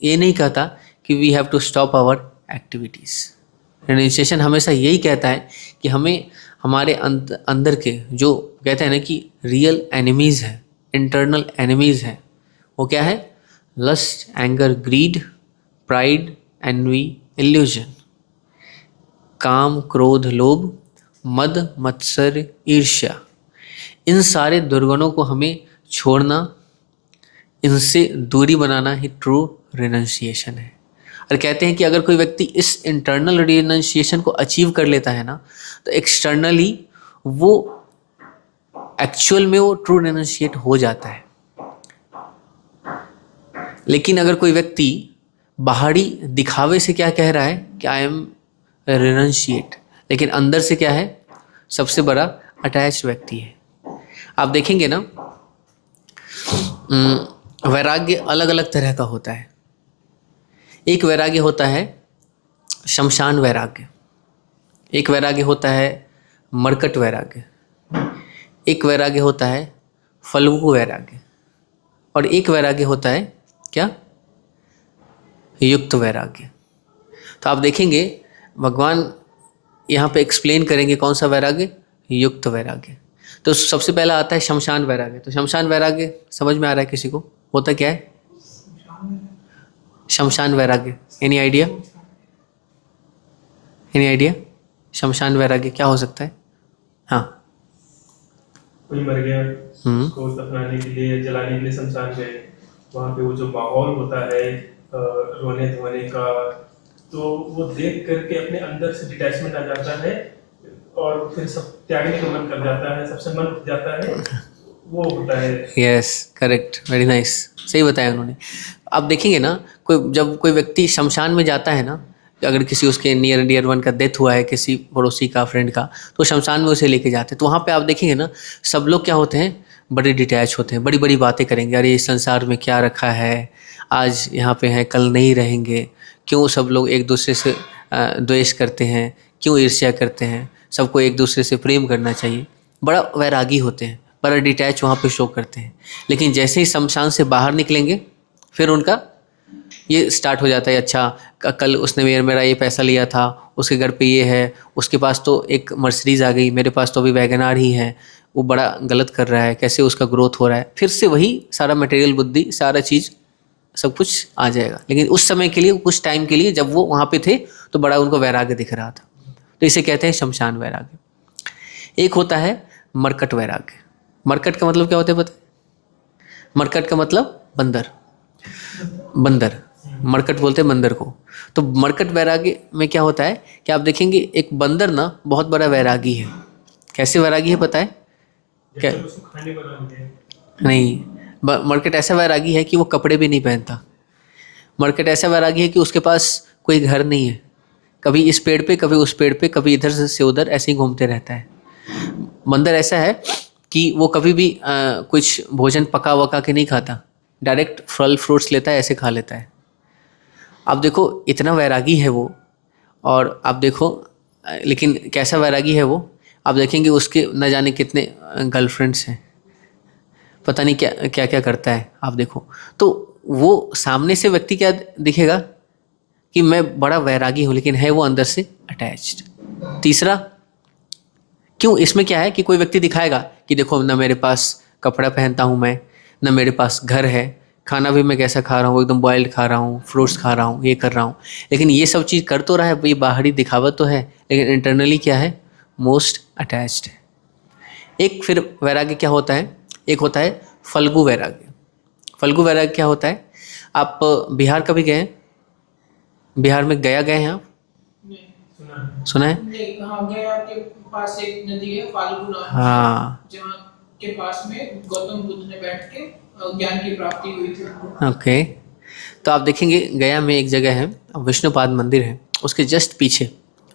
ये नहीं कहता कि we have to stop our activities. Renunciation हमेशा यही कहता है कि हमें हमारे अंदर के जो कहते हैं ना कि रियल एनिमीज़ हैं, इंटरनल एनिमीज़ हैं, वो क्या है, lust, anger, greed, pride, envy, illusion, काम, क्रोध, लोभ, मद, मत्सर, ईर्ष्या। इन सारे दुर्गुणों को हमें छोड़ना, इनसे दूरी बनाना ही ट्रू रिनंसिएशन है। और कहते हैं कि अगर कोई व्यक्ति इस इंटरनल रिनंसिएशन को अचीव कर लेता है ना, तो एक्सटर्नली वो एक्चुअल में वो ट्रू रिनंसिएट हो जाता है। लेकिन अगर कोई व्यक्ति बाहरी दिखावे से क्या कह रहा है कि आई एम रिनंशिएट, लेकिन अंदर से क्या है, सबसे बड़ा अटैच व्यक्ति है। आप देखेंगे ना, वैराग्य अलग अलग तरह का होता है। एक वैराग्य होता है शमशान वैराग्य, एक वैराग्य होता है मरकट वैराग्य, एक वैराग्य होता है फल्गु वैराग्य, और एक वैराग्य होता है क्या, युक्त वैराग्य। तो आप देखेंगे भगवान यहाँ पे एक्सप्लेन करेंगे कौन सा वैराग्य, युक्त वैराग्य। तो सबसे पहला आता है शमशान वैराग्य। तो शमशान वैराग्य समझ में आ रहा है किसी को? होता क्या है शमशान वैराग्य? Any idea? Any idea? शमशान वैराग्य क्या हो सकता है? हाँ। कोई मर गया, उसको दफनाने के लिए, जलाने के लिए शमशान गए, वहाँ पे वो जो माहौल होता है रोने धोने का, तो वो देख करके अपने अंदर से डिटैचमेंट आ जाता है और फिर सब त्यागने का मन कर जाता है, सबसे मन उठ जाता है, वो होता है। यस, करेक्ट, वेरी नाइस, सही बताया उन्होंने। आप देखेंगे ना, जब कोई व्यक्ति शमशान में जाता है ना, अगर किसी उसके नियर डियर वन का डेथ हुआ है, किसी पड़ोसी का, फ्रेंड का, तो शमशान में उसे लेके जाते हैं। तो वहाँ पे आप देखेंगे ना, सब लोग क्या होते हैं, बड़े डिटैच होते हैं, बड़ी बड़ी बातें करेंगे, अरे इस संसार में क्या रखा है, आज यहाँ पे हैं कल नहीं रहेंगे, क्यों सब लोग एक दूसरे से द्वेष करते हैं, क्यों ईर्ष्या करते हैं, सबको एक दूसरे से प्रेम करना चाहिए। बड़ा वैरागी होते हैं, बड़ा डिटैच वहाँ पे शो करते हैं। लेकिन जैसे ही शमशान से बाहर निकलेंगे, फिर उनका ये स्टार्ट हो जाता है, अच्छा कल उसने मेरा ये पैसा लिया था, उसके घर पे ये है, उसके पास तो एक मर्सिडीज़ आ गई, मेरे पास तो अभी वैगनार ही है, वो बड़ा गलत कर रहा है, कैसे उसका ग्रोथ हो रहा है। फिर से वही सारा मटेरियल बुद्धि, सारा चीज़, सब कुछ आ जाएगा। लेकिन उस समय के लिए, कुछ टाइम के लिए, जब वो वहाँ पे थे तो बड़ा उनको वैराग्य दिख रहा था। तो इसे कहते हैं शमशान वैराग्य। एक होता है मरकट वैराग्य। मरकट का मतलब क्या होता है पता है? मरकट का मतलब बंदर, बंदर, मरकट बोलते हैं बंदर को। तो मरकट वैरागी में क्या होता है कि आप देखेंगे एक बंदर ना बहुत बड़ा वैरागी है। कैसे वैरागी है पता है क्या? जब तक उसको खाने को ना मिले। नहीं, मरकट ऐसा वैरागी है कि वो कपड़े भी नहीं पहनता। मरकट ऐसा वैरागी है कि उसके पास कोई घर नहीं है, कभी इस पेड़ पे, कभी उस पेड़ पे, कभी इधर से उधर, ऐसे ही घूमते रहता है। बंदर ऐसा है कि वो कभी भी कुछ भोजन पका वका के नहीं खाता, डायरेक्ट फल फ्रूट्स लेता है, ऐसे खा लेता है। आप देखो इतना वैरागी है वो। और आप देखो लेकिन कैसा वैरागी है वो, आप देखेंगे उसके न जाने कितने गर्लफ्रेंड्स हैं, पता नहीं क्या क्या क्या करता है। आप देखो तो वो सामने से व्यक्ति क्या दिखेगा कि मैं बड़ा वैरागी हूँ, लेकिन है वो अंदर से अटैच्ड। तीसरा, क्यों इसमें क्या है कि कोई व्यक्ति दिखाएगा कि देखो ना मेरे पास कपड़ा पहनता हूँ मैं, ना मेरे पास घर है, खाना भी मैं कैसा खा रहा हूँ, एकदम बॉइल्ड खा रहा हूँ, फ्रूट्स खा रहा हूँ, ये कर रहा हूँ। लेकिन ये सब चीज़ कर तो रहा है, ये बाहरी दिखावट तो है, लेकिन इंटरनली क्या है, मोस्ट अटैच्ड है। एक फिर वैराग्य क्या होता है, एक होता है फल्गु वैराग्य। फल्गु वैराग्य क्या होता है? आप बिहार कभी गए हैं? बिहार में गया गए हैं आप? सुना सुना है? नहीं, हाँ, गया के पास एक नदी है फाल्गु नाम से, हाँ, जहाँ के पास में गौतम बुद्ध ने बैठ के ज्ञान की प्राप्ति हुई थी उनको। ओके। तो आप देखेंगे गया में एक जगह है, विष्णुपाद मंदिर है, उसके जस्ट पीछे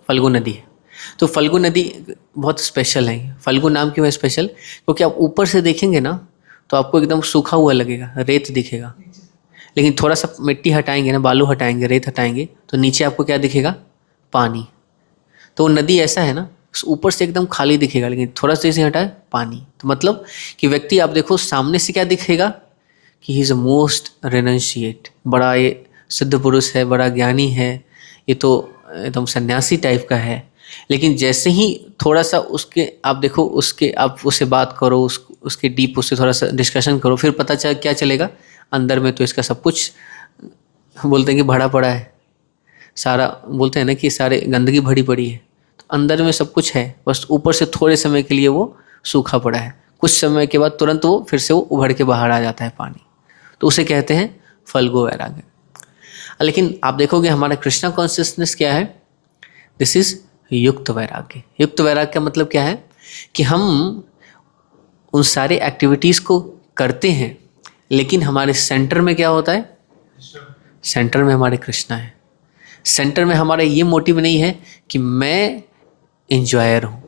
फल्गु नदी है। तो फल्गु नदी बहुत स्पेशल है। फल्गु नाम क्यों है स्पेशल? क्योंकि आप ऊपर से देखेंगे ना तो आपको एकदम सूखा हुआ लगेगा, रेत दिखेगा। लेकिन थोड़ा सा मिट्टी हटाएंगे ना, बालू हटाएंगे, रेत हटाएंगे, तो नीचे आपको क्या दिखेगा, पानी। तो वो नदी ऐसा है ना, ऊपर से एकदम खाली दिखेगा, लेकिन थोड़ा सा इसे हटाए पानी। तो मतलब कि व्यक्ति आप देखो सामने से क्या दिखेगा कि ही इज़ अ मोस्ट रेनशिएट, बड़ा ये सिद्ध पुरुष है, बड़ा ज्ञानी है, ये तो एकदम सन्यासी टाइप का है। लेकिन जैसे ही थोड़ा सा उसके आप देखो, उसके आप उससे बात करो, उसके डीप उससे थोड़ा सा डिस्कशन करो, फिर पता चल क्या चलेगा, अंदर में तो इसका सब कुछ बोलते हैं कि भरा पड़ा है, सारा बोलते हैं ना कि सारे गंदगी भरी पड़ी है। तो अंदर में सब कुछ है, बस ऊपर से थोड़े समय के लिए वो सूखा पड़ा है, कुछ समय के बाद तुरंत वो फिर से वो उभर के बाहर आ जाता है पानी। तो उसे कहते हैं फल्गु वैराग्य। लेकिन आप देखोगे हमारा कृष्णा कॉन्शियसनेस क्या है, दिस इज युक्त वैराग्य। युक्त वैराग्य का मतलब क्या है कि हम उन सारे एक्टिविटीज़ को करते हैं, लेकिन हमारे सेंटर में क्या होता है, सेंटर में हमारे कृष्णा है। सेंटर में हमारा ये मोटिव नहीं है कि मैं एंजॉयर हूँ,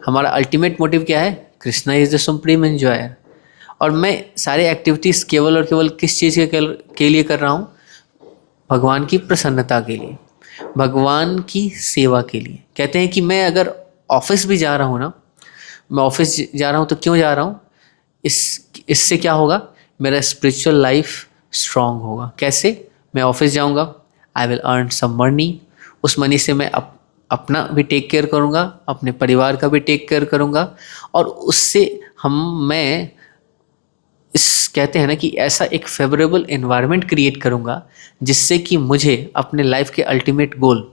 हमारा अल्टीमेट मोटिव क्या है, Krishna is the supreme enjoyer. और मैं सारे एक्टिविटीज़ केवल और केवल किस चीज़ के लिए कर रहा हूँ, भगवान की प्रसन्नता के लिए, भगवान की सेवा के लिए। कहते हैं कि मैं अगर ऑफिस भी जा रहा हूँ ना, मैं ऑफिस जा रहा हूँ तो क्यों जा रहा हूँ, इससे क्या होगा, मेरा स्पिरिचुअल लाइफ स्ट्रांग होगा। कैसे? मैं ऑफिस जाऊँगा, I will earn some money, उस मनी से मैं अपना भी टेक केयर करूँगा, अपने परिवार का भी टेक केयर करूँगा, और उससे मैं इस कहते हैं ना कि ऐसा एक फेवरेबल एनवायरनमेंट क्रिएट करूँगा जिससे कि मुझे अपने लाइफ के ultimate goal,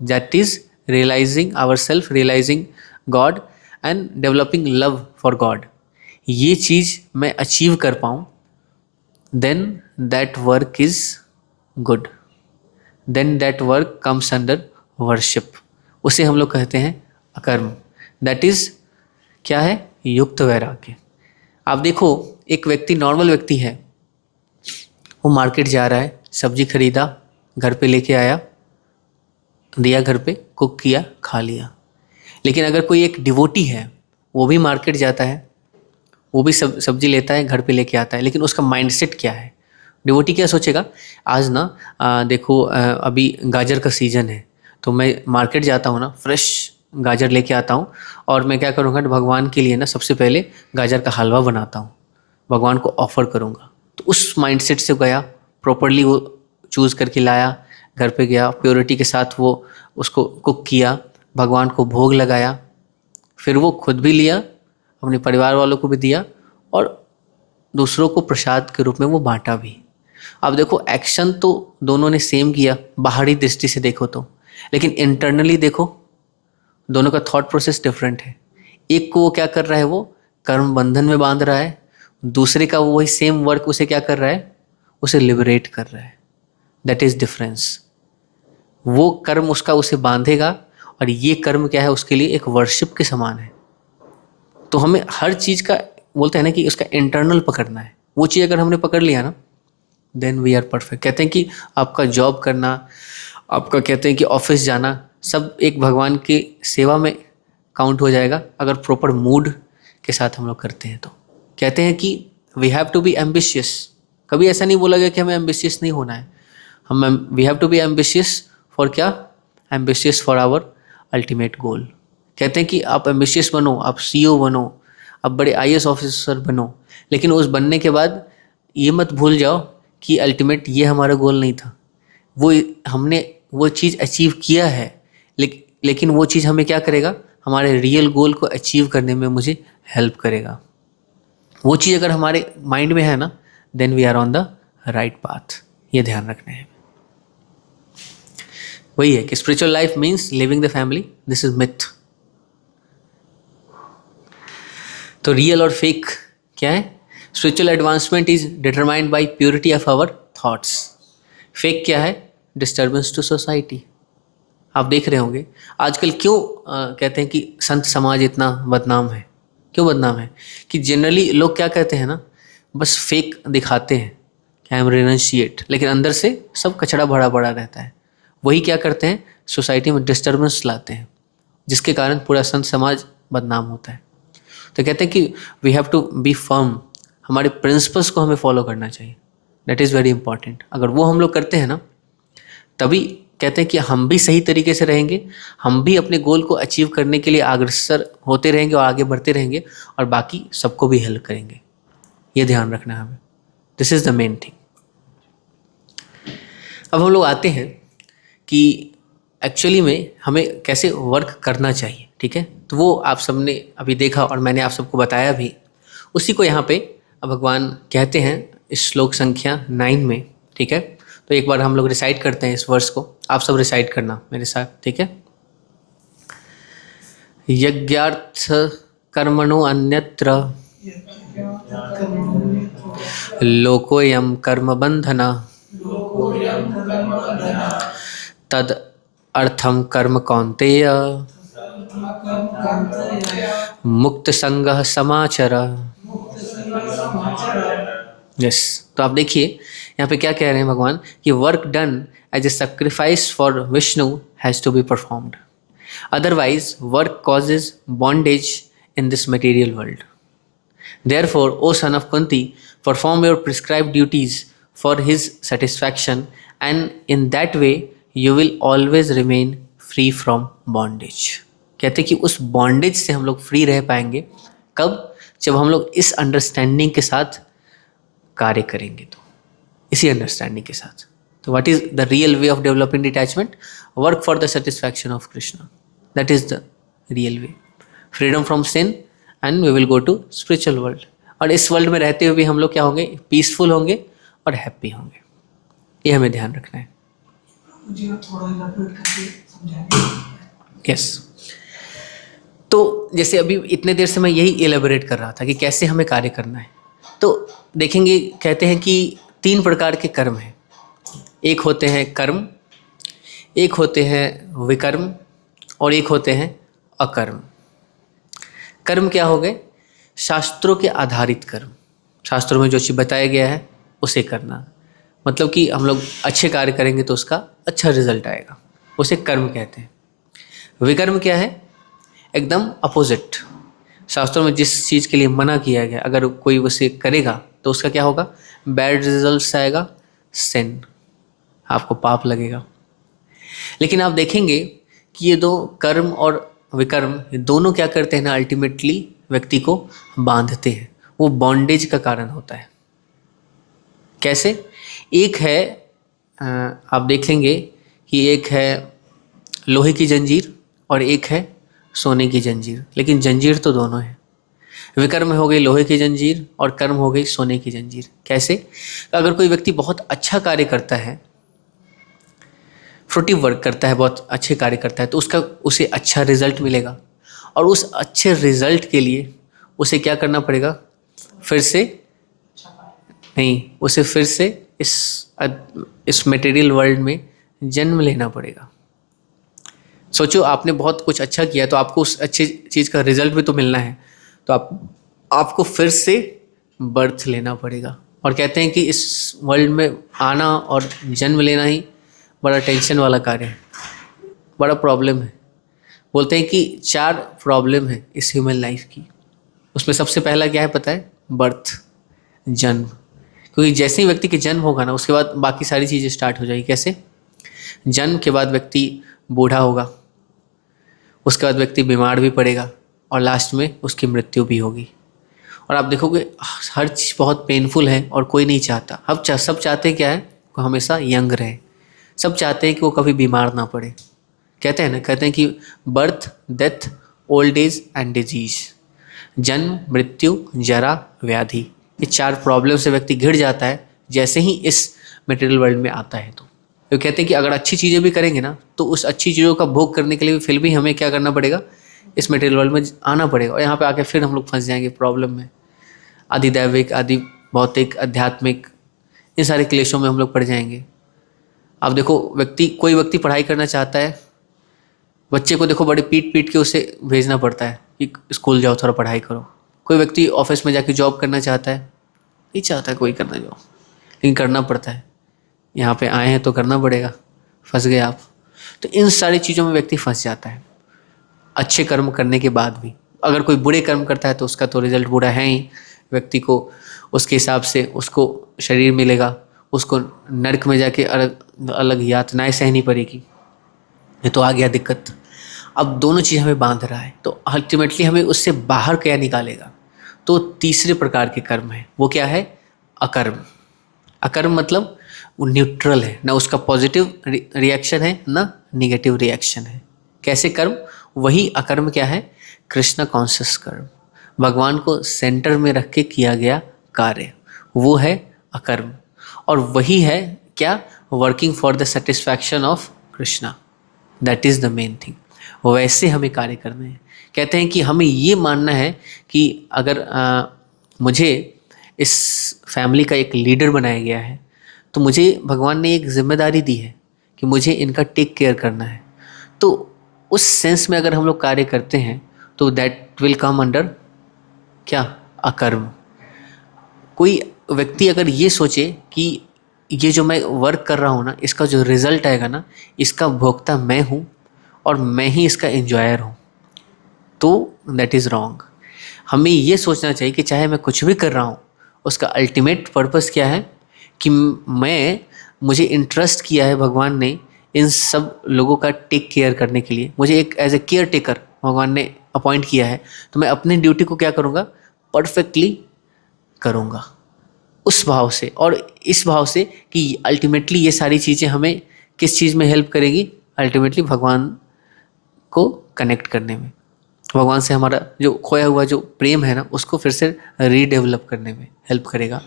that is realising our self, realising God and developing love for God, ये चीज़ मैं अचीव कर पाऊँ, then that work is good, then that work comes under worship. उसे हम लोग कहते हैं अकर्म। दैट इज़ क्या है? युक्त वैराग्य। आप देखो, एक व्यक्ति, नॉर्मल व्यक्ति है, वो मार्केट जा रहा है, सब्जी खरीदा, घर पे लेके आया, दिया घर पे, कुक किया, खा लिया। लेकिन अगर कोई एक डिवोटी है, वो भी मार्केट जाता है, वो भी सब्जी लेता है, घर पे लेके आता है, लेकिन उसका माइंडसेट क्या है? डिवोटी क्या सोचेगा? आज ना देखो अभी गाजर का सीज़न है, तो मैं मार्केट जाता हूँ ना, फ्रेश गाजर लेके आता हूँ, और मैं क्या करूँगा, भगवान के लिए ना सबसे पहले गाजर का हलवा बनाता हूँ, भगवान को ऑफ़र करूँगा। तो उस माइंडसेट से गया, प्रॉपरली वो चूज़ करके लाया, घर पे गया, प्योरिटी के साथ वो उसको कुक किया, भगवान को भोग लगाया, फिर वो खुद भी लिया, अपने परिवार वालों को भी दिया, और दूसरों को प्रसाद के रूप में वो बांटा भी। अब देखो, एक्शन तो दोनों ने सेम किया बाहरी दृष्टि से देखो तो, लेकिन इंटरनली देखो, दोनों का थॉट प्रोसेस डिफरेंट है। एक को वो क्या कर रहा है, वो कर्म बंधन में बांध रहा है, दूसरे का वो वही सेम वर्क उसे क्या कर रहा है, उसे लिबरेट कर रहा है। That is difference. वो कर्म उसका उसे बांधेगा, और ये कर्म क्या है, उसके लिए एक वर्शिप के समान है। तो हमें हर चीज़ का बोलते हैं ना कि उसका इंटरनल पकड़ना है। वो चीज़ अगर हमने पकड़ लिया ना, देन वी आर परफेक्ट। कहते हैं कि आपका जॉब करना, आपका कहते हैं कि ऑफिस जाना, सब एक भगवान की सेवा में काउंट हो जाएगा, अगर प्रॉपर मूड के साथ हम लोग करते हैं तो। कहते हैं कि we have to be ambitious. कभी ऐसा नहीं बोला गया कि हमें एम्बिशियस नहीं होना है। We have to be ambitious for क्या? Ambitious for our ultimate goal. कहते हैं कि आप एम्बिशियस बनो, आप CEO बनो, आप बड़े IAS ऑफिसर बनो, लेकिन उस बनने के बाद ये मत भूल जाओ कि अल्टीमेट ये हमारा गोल नहीं था। वो हमने वो चीज़ अचीव किया है, लेकिन वो चीज़ हमें क्या करेगा, हमारे रियल गोल को अचीव करने में मुझे हेल्प करेगा। वो चीज़ अगर हमारे माइंड में है ना, then we are on the right path. ये ध्यान रखना है। वही है कि spiritual life means living the family, this is myth. तो रियल और फेक क्या है? Spiritual advancement is determined by purity of our thoughts. Fake क्या है? Disturbance to society. आप देख रहे होंगे आजकल क्यों कहते हैं कि संत समाज इतना बदनाम है। क्यों बदनाम है? कि जनरली लोग क्या कहते हैं ना, बस फेक दिखाते हैं कि आई एम रिनंशिएट, लेकिन अंदर से सब कचड़ा भरा पड़ा रहता है। वही क्या करते हैं, सोसाइटी में डिस्टर्बेंस लाते हैं, जिसके कारण पूरा संत समाज बदनाम होता है। तो कहते हैं कि we have to be firm. हमारे प्रिंसिपल्स को हमें फॉलो करना चाहिए। That is very important. अगर वो हम लोग करते हैं ना, तभी कहते हैं कि हम भी सही तरीके से रहेंगे, हम भी अपने गोल को अचीव करने के लिए अग्रसर होते रहेंगे और आगे बढ़ते रहेंगे, और बाकी सबको भी हेल्प करेंगे। ये ध्यान रखना है हमें। This is the main thing. अब हम लोग आते हैं कि एक्चुअली में हमें कैसे वर्क करना चाहिए। ठीक है, तो वो आप सबने अभी देखा और मैंने आप सबको बताया भी। उसी को यहाँ पे भगवान कहते हैं इस श्लोक संख्या 9 में। ठीक है, तो एक बार हम लोग रिसाइट करते हैं इस वर्स को। आप सब रिसाइट करना मेरे साथ। ठीक है, यज्ञार्थ कर्मणो अन्यत्र लोकोयम कर्म बंधना तद अर्थम कर्म कौन्तेय मुक्त संगः समाचर। यस, तो आप देखिए यहाँ पे क्या कह रहे हैं भगवान कि work done as a sacrifice for Vishnu has to be performed, otherwise work causes bondage in this material world. Therefore, O son of Kunti, perform your prescribed duties for his satisfaction, and in that way you will always remain free from bondage. कहते कि उस bondage से हम लोग free रह पाएंगे कब? जब हम लोग इस अंडरस्टैंडिंग के साथ कार्य करेंगे। तो इसी अंडरस्टैंडिंग के साथ तो what is the real way of developing detachment? Work for the satisfaction of Krishna, that is the real way. Freedom from sin and we will go to spiritual world. और इस वर्ल्ड में रहते हुए भी हम लोग क्या होंगे? पीसफुल होंगे और हैप्पी होंगे। ये हमें ध्यान रखना है। मुझे आप थोड़ा इलैबोरेट करके समझाएंगे? यस। तो जैसे अभी इतने देर से मैं यही एलेबोरेट कर रहा था कि कैसे हमें कार्य करना है। तो देखेंगे, कहते हैं कि 3 प्रकार के कर्म हैं। एक होते हैं कर्म, एक होते हैं विकर्म, और एक होते हैं अकर्म। कर्म क्या हो गए? शास्त्रों के आधारित कर्म, शास्त्रों में जो चीज़ बताया गया है उसे करना। मतलब कि हम लोग अच्छे कार्य करेंगे तो उसका अच्छा रिजल्ट आएगा, उसे कर्म कहते हैं। विकर्म क्या है? एकदम अपोजिट। शास्त्रों में जिस चीज़ के लिए मना किया गया, अगर कोई उसे करेगा तो उसका क्या होगा? बैड रिजल्ट्स आएगा, सिन, आपको पाप लगेगा। लेकिन आप देखेंगे कि ये 2 कर्म और विकर्म, ये दोनों क्या करते हैं ना, अल्टीमेटली व्यक्ति को बांधते हैं। वो बॉन्डेज का कारण होता है। कैसे? एक है, आप देख लेंगे कि एक है लोहे की जंजीर और एक है सोने की जंजीर, लेकिन जंजीर तो दोनों है। विकर्म हो गई लोहे की जंजीर और कर्म हो गई सोने की जंजीर। कैसे? अगर कोई व्यक्ति बहुत अच्छा कार्य करता है, फ्रूटिव वर्क करता है, बहुत अच्छे कार्य करता है, तो उसे अच्छा रिजल्ट मिलेगा। और उस अच्छे रिजल्ट के लिए उसे क्या करना पड़ेगा? फिर से नहीं, उसे फिर से इस मटेरियल वर्ल्ड में जन्म लेना पड़ेगा। सोचो, आपने बहुत कुछ अच्छा किया तो आपको उस अच्छी चीज़ का रिजल्ट भी तो मिलना है, तो आपको फिर से बर्थ लेना पड़ेगा। और कहते हैं कि इस वर्ल्ड में आना और जन्म लेना ही बड़ा टेंशन वाला कार्य है, बड़ा प्रॉब्लम है। बोलते हैं कि 4 प्रॉब्लम है इस ह्यूमन लाइफ की। उसमें सबसे पहला क्या है पता है? बर्थ, जन्म। क्योंकि जैसे ही व्यक्ति के जन्म होगा ना, उसके बाद बाकी सारी चीज़ें स्टार्ट हो जाएगी। कैसे? जन्म के बाद व्यक्ति बूढ़ा होगा, उसके बाद व्यक्ति बीमार भी पड़ेगा, और लास्ट में उसकी मृत्यु भी होगी। और आप देखोगे हर चीज़ बहुत पेनफुल है और कोई नहीं चाहता। अब सब चाहते हैं क्या है? वो हमेशा यंग रहे। सब चाहते हैं कि वो कभी बीमार ना पड़े। कहते हैं ना, कहते हैं कि birth, death, old age and disease, जन्म, मृत्यु, जरा, व्याधि, ये 4 प्रॉब्लम से व्यक्ति घिर जाता है जैसे ही इस मटेरियल वर्ल्ड में आता है। तो कहते हैं कि अगर अच्छी चीज़ें भी करेंगे ना, तो उस अच्छी चीज़ों का भोग करने के लिए फिर भी हमें क्या करना पड़ेगा? इस मटेरियल वर्ल्ड में आना पड़ेगा। और यहाँ पे आके फिर हम लोग फंस जाएंगे प्रॉब्लम में। आदि दैविक, आदि भौतिक, आध्यात्मिक, इन सारे क्लेशों में हम लोग पड़ जाएंगे। अब देखो, कोई व्यक्ति पढ़ाई करना चाहता है, बच्चे को देखो बड़े पीट पीट के उसे भेजना पड़ता है कि स्कूल जाओ, थोड़ा पढ़ाई करो। कोई व्यक्ति ऑफिस में जाके जॉब करना चाहता है, नहीं चाहता कोई करना जॉब, लेकिन करना पड़ता है। यहाँ पे आए हैं तो करना पड़ेगा, फंस गए आप। तो इन सारी चीज़ों में व्यक्ति फंस जाता है। अच्छे कर्म करने के बाद भी अगर कोई बुरे कर्म करता है तो उसका तो रिजल्ट बुरा है ही। व्यक्ति को उसके हिसाब से उसको शरीर मिलेगा, उसको नरक में जाके अलग अलग यातनाएं सहनी पड़ेगी। ये तो आ गया दिक्कत। अब दोनों चीज़ हमें बांध रहा है, तो अल्टीमेटली हमें उससे बाहर क्या निकालेगा? तो तीसरे प्रकार के कर्म है, वो क्या है? अकर्म। अकर्म मतलब वो न्यूट्रल है, ना उसका पॉजिटिव रिएक्शन है ना निगेटिव रिएक्शन है। कैसे कर्म? वही अकर्म क्या है? कृष्ण कॉन्शियस कर्म, भगवान को सेंटर में रख के किया गया कार्य, वो है अकर्म। और वही है क्या? Working for the satisfaction of Krishna, that is the main thing. वैसे हमें कार्य करने हैं। कहते हैं कि हमें ये मानना है कि अगर मुझे इस फैमिली का एक लीडर बनाया गया है, तो मुझे भगवान ने एक जिम्मेदारी दी है कि मुझे इनका टेक केयर करना है। तो उस सेंस में अगर हम लोग कार्य करते हैं तो दैट विल कम अंडर क्या? अकर्म। कोई व्यक्ति अगर ये सोचे कि ये जो मैं वर्क कर रहा हूँ ना, इसका जो रिजल्ट आएगा ना, इसका भोक्ता मैं हूँ और मैं ही इसका एंजॉयर हूँ, तो दैट इज़ रॉन्ग। हमें ये सोचना चाहिए कि चाहे मैं कुछ भी कर रहा हूँ, उसका अल्टीमेट पर्पस क्या है? कि मुझे इंटरेस्ट किया है भगवान ने इन सब लोगों का टेक केयर करने के लिए, मुझे एक एज ए केयर टेकर भगवान ने अपॉइंट किया है, तो मैं अपनी ड्यूटी को क्या करूँगा? परफेक्टली करूँगा। उस भाव से और इस भाव से कि अल्टीमेटली ये सारी चीज़ें हमें किस चीज़ में हेल्प करेगी, अल्टीमेटली भगवान को कनेक्ट करने में, भगवान से हमारा जो खोया हुआ जो प्रेम है ना उसको फिर से रीडेवलप करने में हेल्प करेगा।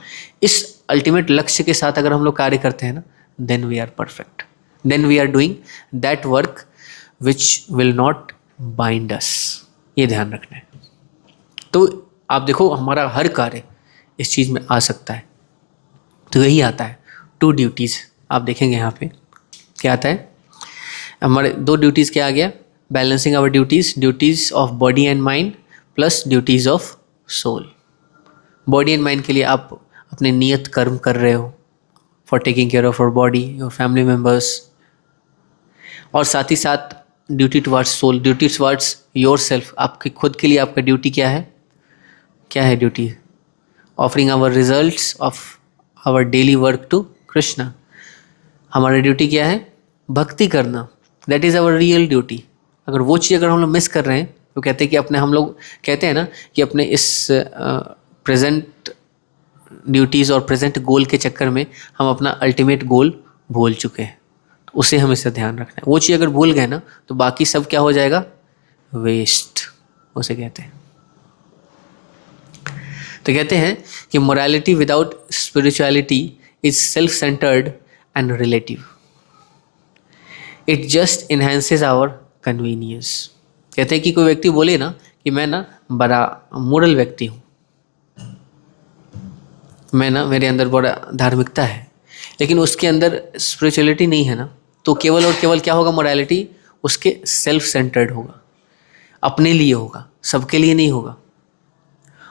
इस अल्टीमेट लक्ष्य के साथ अगर हम लोग कार्य करते हैं ना, then we are perfect, then we are doing that work which will not bind us. ये ध्यान रखना है। तो आप देखो हमारा हर कार्य इस चीज़ में आ सकता है। तो यही आता है 2 ड्यूटीज़। आप देखेंगे यहाँ पे क्या आता है, हमारे 2 ड्यूटीज़ क्या आ गया, balancing our duties of body and mind plus duties of soul. Body and mind के लिए आप अपने नियत कर्म कर रहे हो for taking care of our body, your family members, और साथ ही साथ duty towards soul, duty towards your self. आपके खुद के लिए आपका ड्यूटी क्या है, क्या है duty, offering our results of our daily work to Krishna. हमारा ड्यूटी क्या है, भक्ति करना, that is our real duty. अगर वो चीज़ अगर हम लोग मिस कर रहे हैं तो कहते हैं कि अपने, हम लोग कहते हैं ना कि अपने इस प्रेजेंट ड्यूटीज़ और प्रेजेंट गोल के चक्कर में हम अपना अल्टीमेट गोल भूल चुके हैं। तो उसे हमें इससे ध्यान रखना है। वो चीज़ अगर भूल गए ना तो बाकी सब क्या हो जाएगा, वेस्ट उसे कहते हैं। तो कहते हैं कि morality without spirituality is self centred and relative, it just enhances our convenience. कहते हैं कि कोई व्यक्ति बोले ना कि मैं ना बड़ा मोरल व्यक्ति हूँ, मैं ना, मेरे अंदर बड़ा धार्मिकता है, लेकिन उसके अंदर स्पिरिचुअलिटी नहीं है ना, तो केवल और केवल क्या होगा, मोरालिटी उसके सेल्फ सेंटर्ड होगा, अपने लिए होगा, सबके लिए नहीं होगा।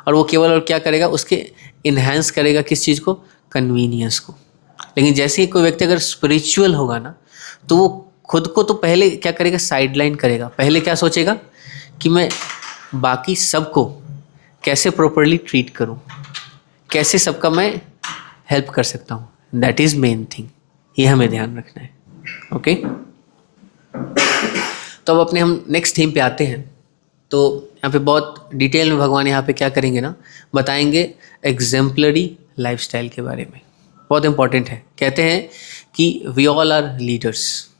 और वो केवल और क्या करेगा, उसके इन्हेंस करेगा किस चीज़ को, कन्वीनियंस को। लेकिन जैसे ही कोई व्यक्ति अगर स्पिरिचुअल होगा ना तो वो खुद को तो पहले क्या करेगा, साइडलाइन करेगा। पहले क्या सोचेगा कि मैं बाकी सबको कैसे प्रॉपरली ट्रीट करूं, कैसे सबका मैं हेल्प कर सकता हूं। दैट इज़ मेन थिंग, ये हमें ध्यान रखना है। ओके, तो अब अपने हम नेक्स्ट थीम पे आते हैं। तो यहाँ पे बहुत डिटेल में भगवान यहाँ पे क्या करेंगे ना, बताएंगे एग्जेम्पलरी लाइफस्टाइल के बारे में। बहुत इंपॉर्टेंट है। कहते हैं कि वी ऑल आर लीडर्स।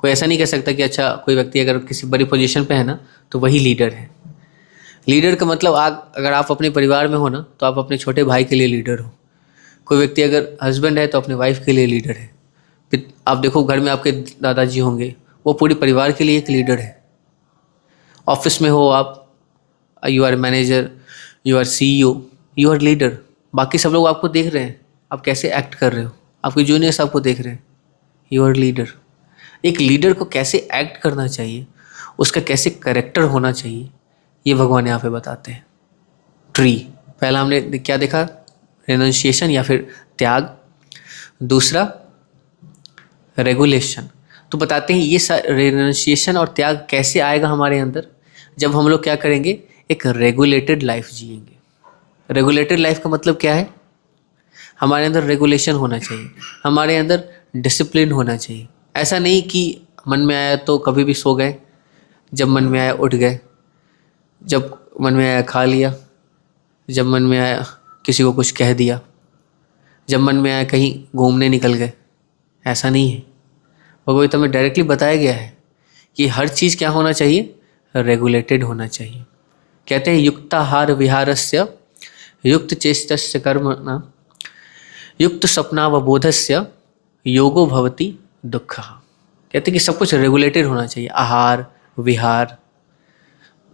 कोई ऐसा नहीं कह सकता कि अच्छा कोई व्यक्ति अगर किसी बड़ी पोजीशन पे है ना तो वही लीडर है। लीडर का मतलब अगर आप अपने परिवार में हो ना तो आप अपने छोटे भाई के लिए लीडर हो। कोई व्यक्ति अगर हस्बैंड है तो अपने वाइफ के लिए लीडर है। फिर आप देखो घर में आपके दादाजी होंगे, वो पूरे परिवार के लिए एक लीडर है। ऑफिस में हो आप, you are manager, you are CEO, you are leader. बाकी सब लोग आपको देख रहे हैं, आप कैसे एक्ट कर रहे हो, आपके जूनियर्स आपको देख रहे हैं, यू आर लीडर। एक लीडर को कैसे एक्ट करना चाहिए, उसका कैसे करेक्टर होना चाहिए, ये भगवान यहाँ पे बताते हैं। ट्री, पहला हमने क्या देखा, रेनंसिएशन या फिर त्याग। दूसरा रेगुलेशन। तो बताते हैं ये रेनंसिएशन और त्याग कैसे आएगा हमारे अंदर, जब हम लोग क्या करेंगे, एक रेगुलेटेड लाइफ जिएंगे। रेगुलेटेड लाइफ का मतलब क्या है, हमारे अंदर रेगुलेशन होना चाहिए, हमारे अंदर डिसिप्लिन होना चाहिए। ऐसा नहीं कि मन में आया तो कभी भी सो गए, जब मन में आया उठ गए, जब मन में आया खा लिया, जब मन में आया किसी को कुछ कह दिया, जब मन में आया कहीं घूमने निकल गए। ऐसा नहीं है। भगवद्गीता में डायरेक्टली बताया गया है कि हर चीज़ क्या होना चाहिए, रेगुलेटेड होना चाहिए। कहते हैं युक्ताहार विहारस्य युक्त चेष्टस्य कर्मणा युक्त स्वप्नावबोधस्य योगो भवति दुःखः। कहते हैं कि सब कुछ रेगुलेटेड होना चाहिए। आहार विहार,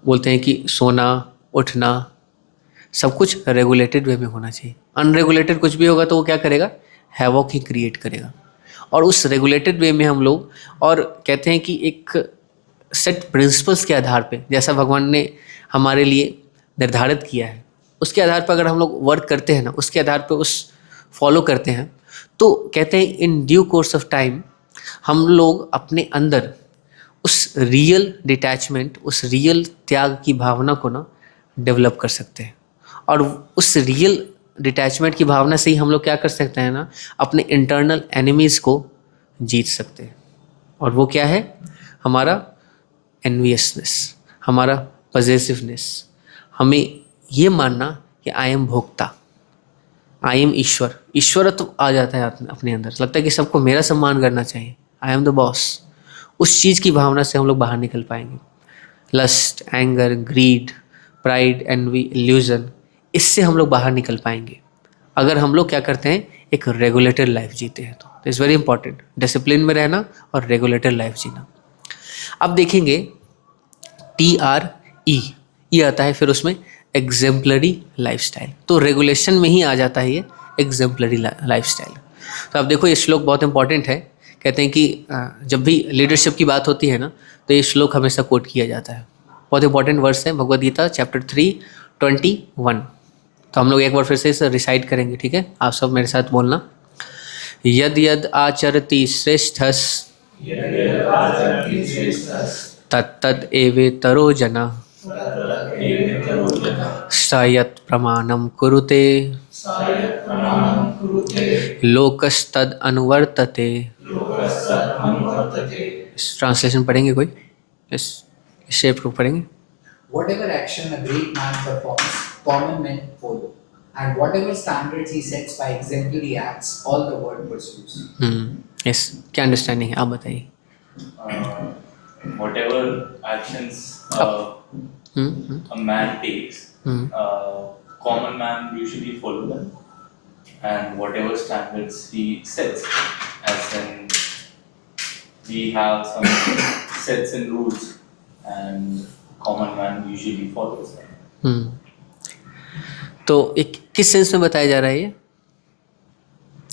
बोलते हैं कि सोना उठना, सब कुछ रेगुलेटेड वे में होना चाहिए। अनरेगुलेटेड कुछ भी होगा तो वो क्या करेगा, हैवॉक ही क्रिएट करेगा। और उस रेगुलेटेड वे में हम लोग, और कहते हैं कि एक सेट प्रिंसिपल्स के आधार पे, जैसा भगवान ने हमारे लिए निर्धारित किया है, उसके आधार पर अगर हम लोग वर्क करते हैं ना, उसके आधार पर उस फॉलो करते हैं, तो कहते हैं in due course of time हम लोग अपने अंदर उस रियल डिटैचमेंट, उस रियल त्याग की भावना को ना डेवलप कर सकते हैं। और उस रियल डिटैचमेंट की भावना से ही हम लोग क्या कर सकते हैं ना, अपने इंटरनल एनिमीज़ को जीत सकते हैं। और वो क्या है, हमारा एनवियसनेस, हमारा पॉजेसिवनेस, हमें ये मानना कि I am Bhokta, I am ईश्वर, ईश्वरत्व आ जाता है अपने अंदर, लगता है कि सबको मेरा सम्मान करना चाहिए, आई एम द बॉस। उस चीज़ की भावना से हम लोग बाहर निकल पाएंगे। Lust, anger, greed, pride, envy, illusion, इससे हम लोग बाहर निकल पाएंगे अगर हम लोग क्या करते हैं, एक रेगुलेटेड लाइफ जीते हैं। तो इट्स वेरी इंपॉर्टेंट डिसिप्लिन में रहना और रेगुलेटेड लाइफ जीना। अब देखेंगे TRE, ये आता है फिर उसमें एग्जेम्पलरी लाइफस्टाइल। तो रेगुलेशन में ही आ जाता है ये एग्जेम्पलरी लाइफस्टाइल। तो अब देखो ये श्लोक बहुत इंपॉर्टेंट है। कहते हैं कि जब भी लीडरशिप की बात होती है ना, तो ये श्लोक हमेशा कोट किया जाता है। बहुत इंपॉर्टेंट वर्स है, भगवद गीता चैप्टर 3:21। तो हम लोग एक बार फिर से इसे रिसाइट करेंगे, ठीक है? आप सब मेरे साथ बोलना। यद यद आचरति श्रेष्ठस तत्तद एवेतरो जना स यत् प्रमाणम कुरुते लोकस्तद अनुवर्तते। ट्रांसलेशन पढ़ेंगे कोई? इस शेप को पढ़ेंगे। Whatever action a great man performs, common men follow, and whatever standards he sets by exemplary acts, all the world pursues. Yes, क्या अंडरस्टैंडिंग है आप बताइए। Whatever actions a man takes, common man usually follow them, and whatever standards he sets, as in we have some sets and rules, and common man usually follows them. तो एक किस sense में बताया जा रहा है ये?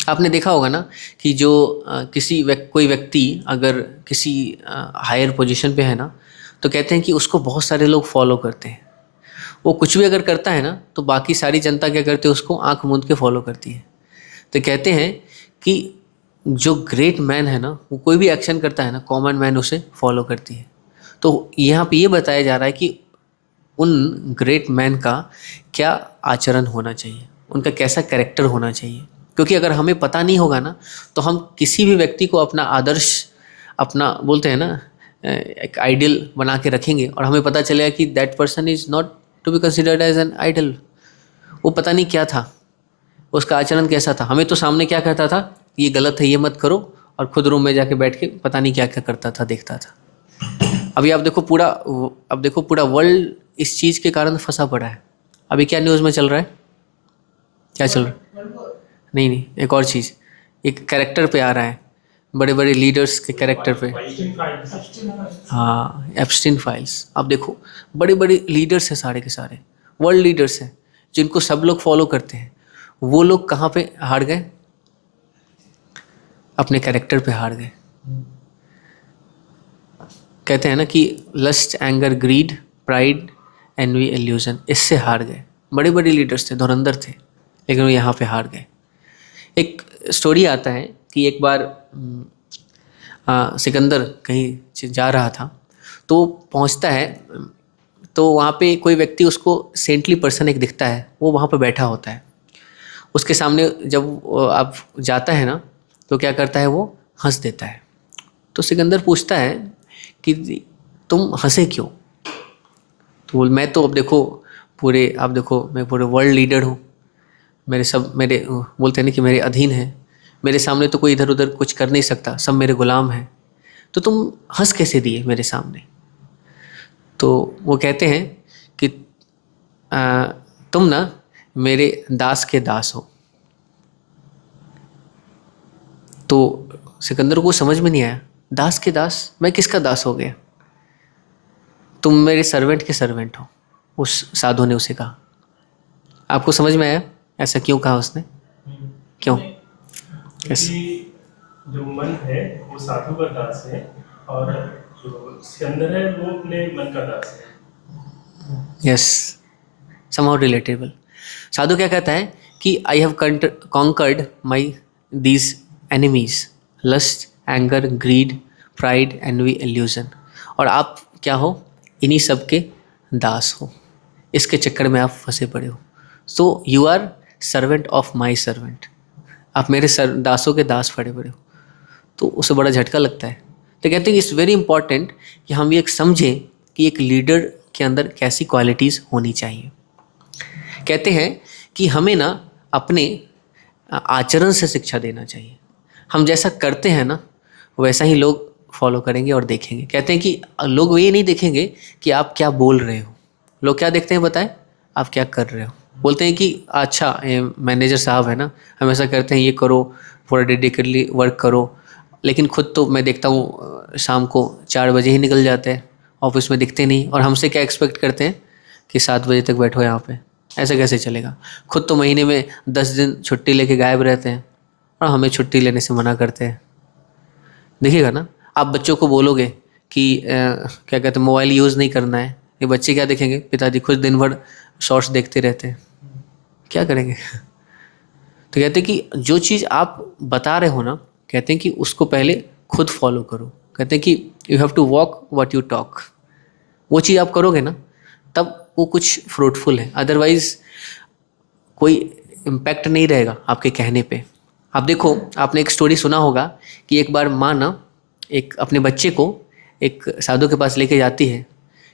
आपने देखा होगा ना कि जो कोई व्यक्ति अगर किसी हायर पोजीशन पे है ना, तो कहते हैं कि उसको बहुत सारे लोग फॉलो करते हैं। वो कुछ भी अगर करता है ना, तो बाकी सारी जनता क्या करती है, उसको आंख मूंद के फॉलो करती है। तो कहते हैं कि जो ग्रेट मैन है ना, वो कोई भी एक्शन करता है ना, कॉमन मैन उसे फॉलो करती है। तो यहाँ पे ये बताया जा रहा है कि उन ग्रेट मैन का क्या आचरण होना चाहिए, उनका कैसा कैरेक्टर होना चाहिए। क्योंकि अगर हमें पता नहीं होगा ना, तो हम किसी भी व्यक्ति को अपना आदर्श, अपना बोलते हैं ना एक आइडियल बना के रखेंगे, और हमें पता चलेगा कि that person is not to be considered as an idol. वो पता नहीं क्या था, उसका आचरण कैसा था। हमें तो सामने क्या कहता था, ये गलत है, ये मत करो, और खुद रूम में जाके बैठ के पता नहीं क्या क्या करता था, देखता था। अभी आप देखो पूरा वर्ल्ड इस चीज़ के कारण फंसा पड़ा है। अभी क्या न्यूज़ में चल रहा है, क्या चल रहा है? नहीं, एक और चीज़, एक कैरेक्टर पे आ रहा है, बड़े बड़े लीडर्स के कैरेक्टर पे। हाँ, एप्स्टीन फाइल्स। आप देखो बड़े बड़े लीडर्स हैं, सारे के सारे वर्ल्ड लीडर्स हैं, जिनको सब लोग फॉलो करते हैं। वो लोग कहाँ पे हार गए? अपने कैरेक्टर पे हार गए। कहते हैं ना कि lust, anger, greed, pride, envy, illusion, इससे हार गए। बड़े बड़े लीडर्स थे, धुरंधर थे, लेकिन वो यहाँ पे हार गए। एक स्टोरी आता है कि एक बार सिकंदर कहीं जा रहा था, तो पहुँचता है, तो वहाँ पे कोई व्यक्ति उसको सेंटली पर्सन एक दिखता है, वो वहाँ पे बैठा होता है। उसके सामने जब आप जाता है ना, तो क्या करता है, वो हंस देता है। तो सिकंदर पूछता है कि तुम हंसे क्यों? तो मैं तो अब देखो मैं पूरे वर्ल्ड लीडर हूँ, मेरे बोलते हैं ना कि मेरे अधीन है, मेरे सामने तो कोई इधर उधर कुछ कर नहीं सकता, सब मेरे गुलाम हैं, तो तुम हंस कैसे दिए मेरे सामने? तो वो कहते हैं कि तुम ना मेरे दास के दास हो। तो सिकंदर को समझ में नहीं आया, दास के दास, मैं किसका दास हो गया? तुम मेरे सर्वेंट के सर्वेंट हो, उस साधु ने उसे कहा। आपको समझ में आया ऐसा क्यों कहा उसने? क्यों? कैसे? जो मन है वो साधु का दास है, और जो सिकंदर है वो अपने मन का दास है। Yes, somehow relatable. साधु क्या कहता है कि I have conquered my these enemies, lust, anger, greed, pride, envy, illusion, और आप क्या हो? इन्हीं सब के दास हो, इसके चक्कर में आप फंसे पड़े हो। So you are servant of my servant, आप मेरे दासों के दास पड़े हो। तो उसे बड़ा झटका लगता है। तो कहते हैं इट्स वेरी इंपॉर्टेंट कि हम ये एक समझें कि एक लीडर के अंदर कैसी क्वालिटीज़ होनी चाहिए। कहते हैं कि हमें ना अपने आचरण से शिक्षा देना चाहिए। हम जैसा करते हैं ना वैसा ही लोग फॉलो करेंगे और देखेंगे। कहते हैं कि लोग ये नहीं देखेंगे कि आप क्या बोल रहे हो, लोग क्या देखते हैं बताएं, आप क्या कर रहे हो। बोलते हैं कि अच्छा मैनेजर साहब है ना, हमेशा कहते हैं ये करो, पूरा डेडिकेटली वर्क करो, लेकिन खुद तो मैं देखता हूँ शाम को 4 बजे ही निकल जाते हैं, ऑफिस में दिखते नहीं, और हमसे क्या एक्सपेक्ट करते हैं कि 7 बजे तक बैठो यहाँ पे। ऐसे कैसे चलेगा? खुद तो महीने में 10 दिन छुट्टी लेके गायब रहते हैं और हमें छुट्टी लेने से मना करते हैं। देखिएगा ना, आप बच्चों को बोलोगे कि क्या कहते हैं मोबाइल यूज़ नहीं करना है, ये बच्चे क्या देखेंगे, पिताजी खुद दिन भर शॉर्ट्स देखते रहते हैं, क्या करेंगे? तो कहते हैं कि जो चीज़ आप बता रहे हो ना, कहते हैं कि उसको पहले खुद फॉलो करो। कहते हैं कि you have to walk what you talk. वो चीज़ आप करोगे ना तब वो कुछ फ्रूटफुल है, अदरवाइज कोई इम्पैक्ट नहीं रहेगा आपके कहने पे। आप देखो, आपने एक स्टोरी सुना होगा कि एक बार माँ ना एक अपने बच्चे को एक साधु के पास लेके जाती है।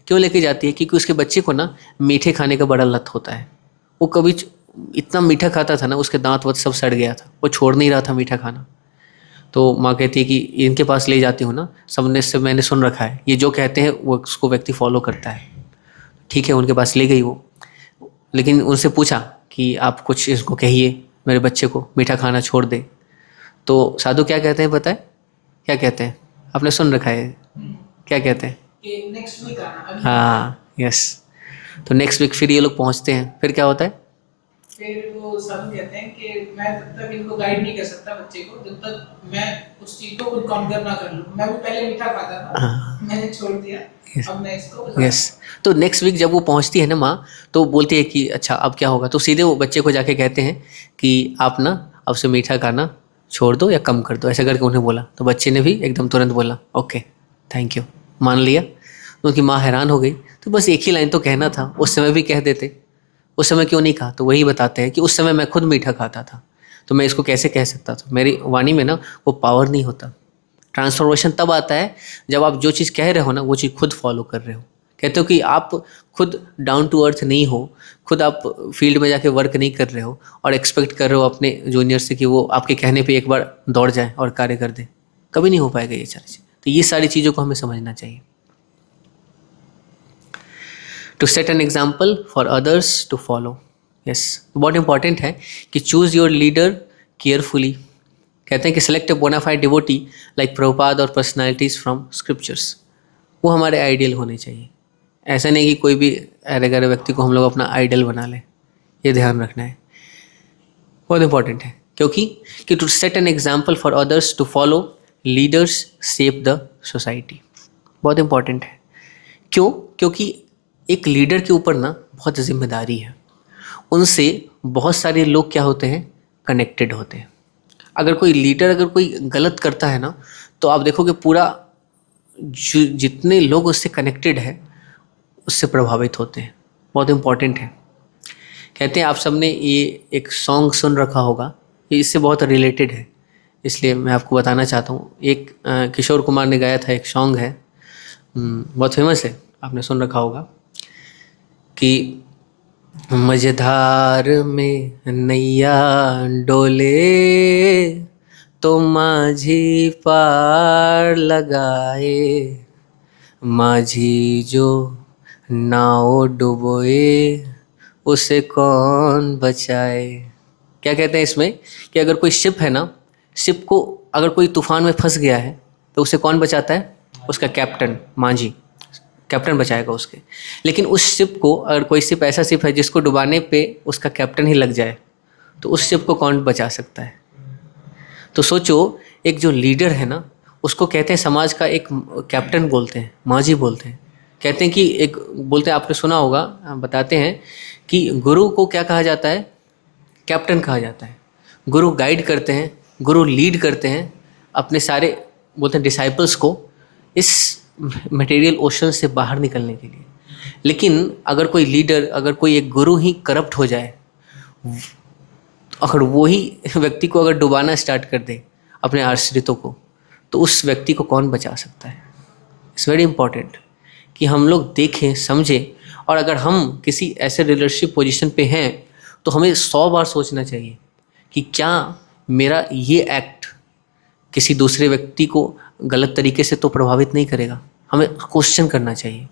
क्यों लेके जाती है? क्योंकि उसके बच्चे को ना मीठे खाने का बड़ा लत होता है। वो कभी इतना मीठा खाता था ना, उसके दांत वात सब सड़ गया था, वो छोड़ नहीं रहा था मीठा खाना। तो माँ कहती है कि इनके पास ले जाती हूँ ना, सबने से मैंने सुन रखा है, ये जो कहते हैं वो उसको व्यक्ति फॉलो करता है। ठीक है, उनके पास ले गई वो, लेकिन उनसे पूछा कि आप कुछ इसको कहिए मेरे बच्चे को मीठा खाना छोड़ दे। तो साधु क्या कहते हैं पता है? क्या कहते हैं? आपने सुन रखा है, क्या कहते हैं? कि नेक्स्ट वीक आना अभी। हाँ, यस। तो नेक्स्ट वीक फिर ये लोग पहुँचते हैं, फिर क्या होता है? फिर वो साधु कहते हैं कि मैं तब तक इनको गाइड नहीं कर सकता बच्चे को जब तक मैं उस चीज को खुद कॉन्कर ना कर लूं। मैं भी पहले मीठा खाता था, मैंने छोड़ दिया, अब मैं इसको यस। तो नेक्स्ट वीक जब वो पहुंचती है ना माँ, तो बोलती है कि अच्छा अब क्या होगा? तो सीधे वो बच्चे को जाके कहते हैं कि आप ना अब से मीठा खाना छोड़ दो या कम कर दो, ऐसा करके उन्हें बोला। तो बच्चे ने भी एकदम तुरंत बोला ओके थैंक यू, मान लिया। तो उनकी माँ हैरान हो गई। तो बस एक ही लाइन तो कहना था, उस समय भी कह देते, उस समय क्यों नहीं कहा? तो वही बताते हैं कि उस समय मैं खुद मीठा खाता था, तो मैं इसको कैसे कह सकता था। मेरी वाणी में ना वो पावर नहीं होता। ट्रांसफॉर्मेशन तब आता है जब आप जो चीज़ कह रहे हो ना वो चीज़ खुद फॉलो कर रहे हो। कहते हो कि आप खुद डाउन टू अर्थ नहीं हो, खुद आप फील्ड में जाके वर्क नहीं कर रहे हो और एक्सपेक्ट कर रहे हो अपने जूनियर से कि वो आपके कहने पे एक बार दौड़ जाए और कार्य कर दे। कभी नहीं हो पाएगा ये सारी चीज़। तो ये सारी चीज़ों को हमें समझना चाहिए। To set an example for others to follow. Yes, बहुत इंपॉर्टेंट है कि चूज़ योर लीडर केयरफुली। कहते हैं कि select a bona fide devotee like Prabhupada और पर्सनालिटीज़ फ्रॉम स्क्रिप्चर्स। वो हमारे आइडियल होने चाहिए। ऐसा नहीं कि कोई भी अरे गरे व्यक्ति को हम लोग अपना आइडियल बना लें, ये ध्यान रखना है, बहुत इंपॉर्टेंट है। क्योंकि to set an example for others to follow, leaders shape the society. बहुत इंपॉर्टेंट है। क्यों? क्योंकि एक लीडर के ऊपर ना बहुत जिम्मेदारी है, उनसे बहुत सारे लोग क्या होते हैं, कनेक्टेड होते हैं। अगर कोई लीडर अगर कोई गलत करता है ना, तो आप देखोगे पूरा जितने लोग उससे कनेक्टेड है उससे प्रभावित होते हैं। बहुत इम्पॉर्टेंट है। कहते हैं आप सबने ये एक सॉन्ग सुन रखा होगा, ये इससे बहुत रिलेटेड है, इसलिए मैं आपको बताना चाहता हूँ। एक किशोर कुमार ने गाया था, एक सॉन्ग है, बहुत फेमस है, आपने सुन रखा होगा कि मझधार में नैया डोले तो माझी पार लगाए, माझी जो नाव डुबोए उसे कौन बचाए। क्या कहते हैं इसमें कि अगर कोई शिप है ना, शिप को अगर कोई तूफान में फंस गया है तो उसे कौन बचाता है? उसका कैप्टन, माझी, कैप्टन बचाएगा उसके। लेकिन उस शिप को, अगर कोई शिप ऐसा शिप है जिसको डुबाने पे उसका कैप्टन ही लग जाए, तो उस शिप को कौन बचा सकता है? तो सोचो, एक जो लीडर है ना उसको कहते हैं समाज का एक कैप्टन बोलते हैं, माझी बोलते हैं। कहते हैं कि एक बोलते हैं, आपने सुना होगा, बताते हैं कि गुरु को क्या कहा जाता है? कैप्टन कहा जाता है। गुरु गाइड करते हैं, गुरु लीड करते हैं अपने सारे बोलते हैं डिसाइपल्स को इस मटेरियल ओशन से बाहर निकलने के लिए। लेकिन अगर कोई लीडर, अगर कोई एक गुरु ही करप्ट हो जाए, अगर वो ही व्यक्ति को अगर डुबाना स्टार्ट कर दे अपने आश्रितों को, तो उस व्यक्ति को कौन बचा सकता है? इट्स वेरी इंपॉर्टेंट कि हम लोग देखें, समझें, और अगर हम किसी ऐसे लीडरशिप पोजीशन पे हैं तो हमें 100 बार सोचना चाहिए कि क्या मेरा ये एक्ट किसी दूसरे व्यक्ति को गलत तरीके से तो प्रभावित नहीं करेगा। हमें क्वेश्चन करना चाहिए।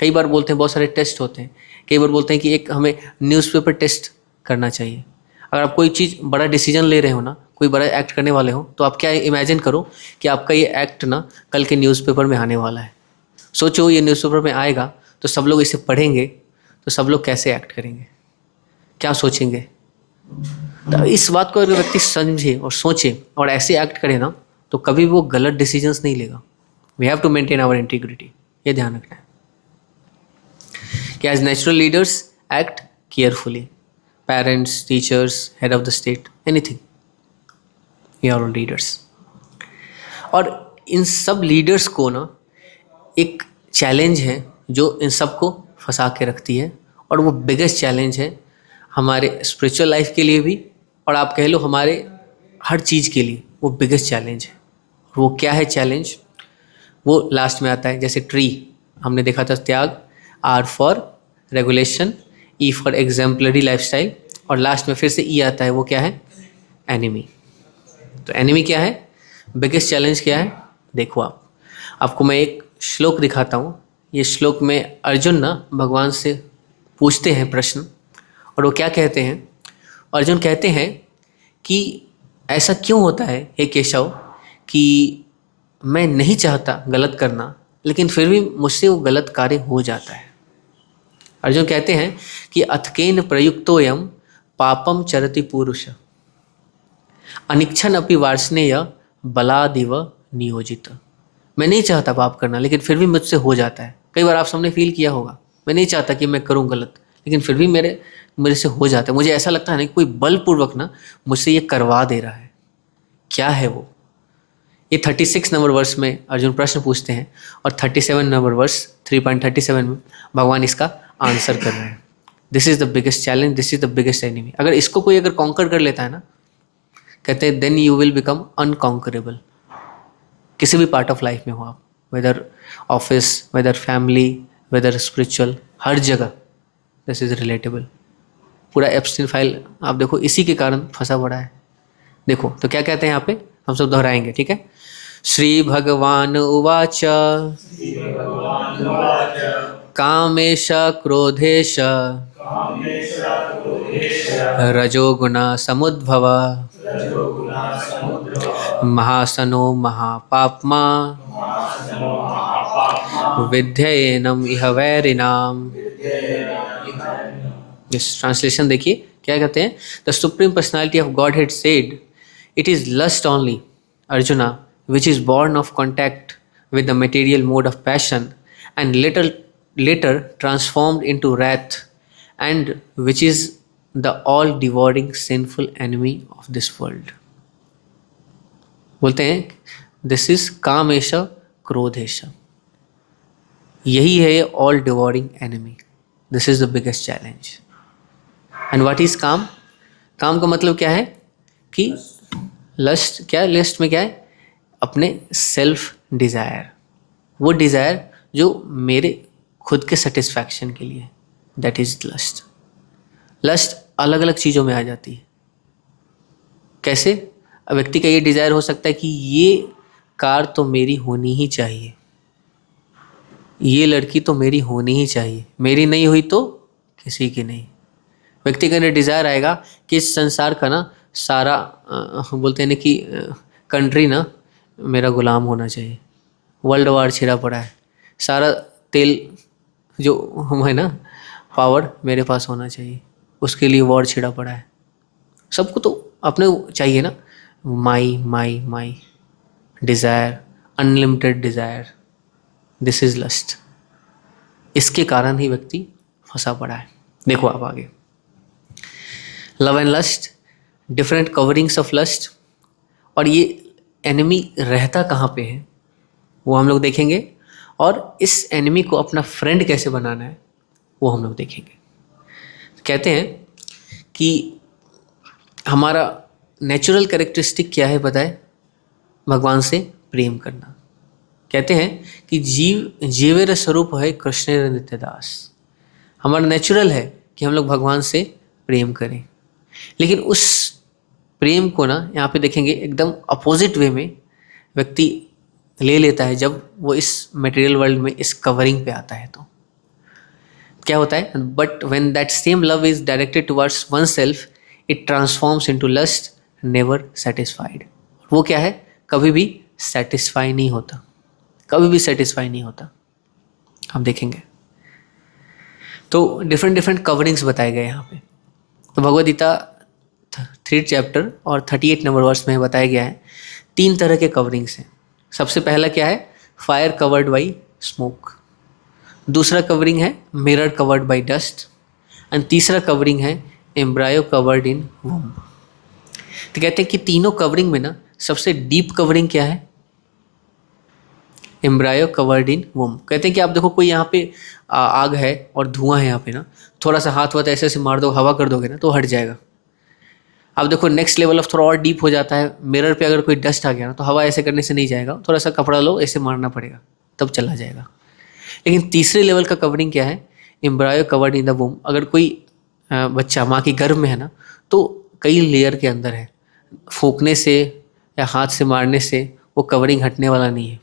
कई बार बोलते हैं बहुत सारे टेस्ट होते हैं, कई बार बोलते हैं कि एक हमें न्यूज़पेपर टेस्ट करना चाहिए। अगर आप कोई चीज़ बड़ा डिसीजन ले रहे हो ना, कोई बड़ा एक्ट करने वाले हो, तो आप क्या इमेजिन करो कि आपका ये एक्ट ना कल के न्यूज़पेपर में आने वाला है। सोचो ये न्यूज़पेपर में आएगा तो सब लोग इसे पढ़ेंगे, तो सब लोग कैसे एक्ट करेंगे, क्या सोचेंगे। तो इस बात को अगर व्यक्ति समझे और सोचे और ऐसे एक्ट करे ना, तो कभी वो गलत डिसीजंस नहीं लेगा। We have to maintain our integrity, ये ध्यान रखना है कि as natural leaders act carefully. Parents, teachers, head of the state, anything, we are all leaders. और इन सब लीडर्स को ना एक चैलेंज है जो इन सब को फंसा के रखती है, और वो बिगेस्ट चैलेंज है हमारे स्पिरिचुअल लाइफ के लिए भी, और आप कह लो हमारे हर चीज़ के लिए वो बिगेस्ट चैलेंज है। वो क्या है चैलेंज, वो लास्ट में आता है। जैसे ट्री हमने देखा था, त्याग, R for regulation, E for exemplary lifestyle, और लास्ट में फिर से ई आता है, वो क्या है, एनिमी। तो एनिमी क्या है, बिगेस्ट चैलेंज क्या है, देखो आपको मैं एक श्लोक दिखाता हूँ। ये श्लोक में अर्जुन ना भगवान से पूछते हैं प्रश्न, और वो क्या कहते हैं। अर्जुन कहते हैं कि ऐसा क्यों होता है हे केशव कि मैं नहीं चाहता गलत करना, लेकिन फिर भी मुझसे वो गलत कार्य हो जाता है। अर्जुन कहते हैं कि अथकेन प्रयुक्तोयम पापम चरति पुरुष अनिच्छन अपि वार्ष्णेय बलादिव नियोजित। मैं नहीं चाहता पाप करना, लेकिन फिर भी मुझसे हो जाता है। कई बार आप सबने फील किया होगा, मैं नहीं चाहता कि मैं करूं गलत, लेकिन फिर भी मेरे से हो जाता है। मुझे ऐसा लगता है ना कि कोई बलपूर्वक ना मुझसे ये करवा दे रहा है। क्या है वो? ये 36 नंबर वर्ष में अर्जुन प्रश्न पूछते हैं, और 37 नंबर वर्ष 3.37 में भगवान इसका आंसर कर रहे हैं। This is the biggest challenge, this is the biggest enemy. अगर इसको कोई अगर कॉन्कर कर लेता है ना, कहते हैं then you will become unconquerable. किसी भी पार्ट ऑफ लाइफ में हो आप, whether office, whether family, whether spiritual, हर जगह दिस इज रिलेटेबल। पूरा एप्स्टीन फाइल आप देखो इसी के कारण फंसा पड़ा है। देखो तो क्या कहते हैं यहाँ पे, हम सब दोहराएंगे, ठीक है। श्री भगवान उवाच कामेश क्रोधेश रजोगुण समुद्भव महासनो महापाप्मा विद्येनम इह वैरिणाम। इस ट्रांसलेशन देखिए क्या कहते हैं। The supreme personality of Godhead said, it is lust only Arjuna which is born of contact with the material mode of passion and later transformed into wrath, and which is the all devouring sinful enemy of this world. बोलते हैं this is Kamesh क्रोधेश, यही है ये all devouring enemy. This is the biggest challenge. And what is काम? काम का मतलब क्या है कि लस्ट, क्या लिस्ट में क्या है, अपने सेल्फ डिज़ायर, वो डिज़ायर जो मेरे खुद के सेटिस्फैक्शन के लिए, दैट इज लस्ट। लस्ट अलग अलग चीज़ों में आ जाती है। कैसे? व्यक्ति का ये डिज़ायर हो सकता है कि ये कार तो मेरी होनी ही चाहिए, ये लड़की तो मेरी होनी ही चाहिए, मेरी नहीं हुई तो किसी की नहीं। व्यक्ति के अंदर डिज़ायर आएगा कि इस संसार का ना सारा बोलते हैं ना कि कंट्री ना मेरा गुलाम होना चाहिए। वर्ल्ड वार छिड़ा पड़ा है, सारा तेल जो है ना पावर मेरे पास होना चाहिए, उसके लिए वॉर छिड़ा पड़ा है। सबको तो अपने चाहिए ना, my my my desire, unlimited desire, this is lust. इसके कारण ही व्यक्ति फंसा पड़ा है। देखो आप आगे, love and lust, different coverings of lust. और ये एनिमी रहता कहाँ पे है वो हम लोग देखेंगे, और इस एनिमी को अपना फ्रेंड कैसे बनाना है वो हम लोग देखेंगे। कहते हैं कि हमारा नेचुरल कैरेक्टरिस्टिक क्या है पता है, भगवान से प्रेम करना। कहते हैं कि जीवेर स्वरूप है कृष्णेर नित्यदास। हमारा नेचुरल है कि हम लोग भगवान से प्रेम करें, लेकिन उस प्रेम को ना यहाँ पे देखेंगे एकदम अपोजिट वे में व्यक्ति ले लेता है जब वो इस मटेरियल वर्ल्ड में इस कवरिंग पे आता है। तो क्या होता है, but when that same love is directed towards oneself it transforms into lust never satisfied. वो क्या है, कभी भी सेटिस्फाई नहीं होता, कभी भी सेटिस्फाई नहीं होता। हम देखेंगे तो डिफरेंट डिफरेंट कवरिंग्स बताए गए यहाँ पे। तो भगवद गीता 3 चैप्टर और 38 नंबर वर्स में बताया गया है 3 तरह के कवरिंग्स हैं। सबसे पहला क्या है, फायर कवर्ड बाई स्मोक। दूसरा कवरिंग है mirror covered by dust. And तीसरा कवरिंग है एम्ब्रायो कवर्ड इन वुम्ब। तो कहते हैं कि तीनों कवरिंग में ना सबसे डीप कवरिंग क्या है, एम्ब्रायो कवर्ड इन वुम्ब। कहते हैं कि आप देखो कोई यहाँ पे आग है और धुआं है यहाँ पे ना, थोड़ा सा हाथ वाथ ऐसे ऐसे मार दो, हवा कर दोगे ना तो हट जाएगा। अब देखो नेक्स्ट लेवल ऑफ थोड़ा और डीप हो जाता है, मिरर पे अगर कोई डस्ट आ गया ना तो हवा ऐसे करने से नहीं जाएगा, थोड़ा सा कपड़ा लो ऐसे मारना पड़ेगा तब चला जाएगा। लेकिन तीसरे लेवल का कवरिंग क्या है, embryo covered in the womb. अगर कोई बच्चा माँ की गर्भ में है ना तो कई लेयर के अंदर है, फूंकने से या हाथ से मारने से वो कवरिंग हटने वाला नहीं है।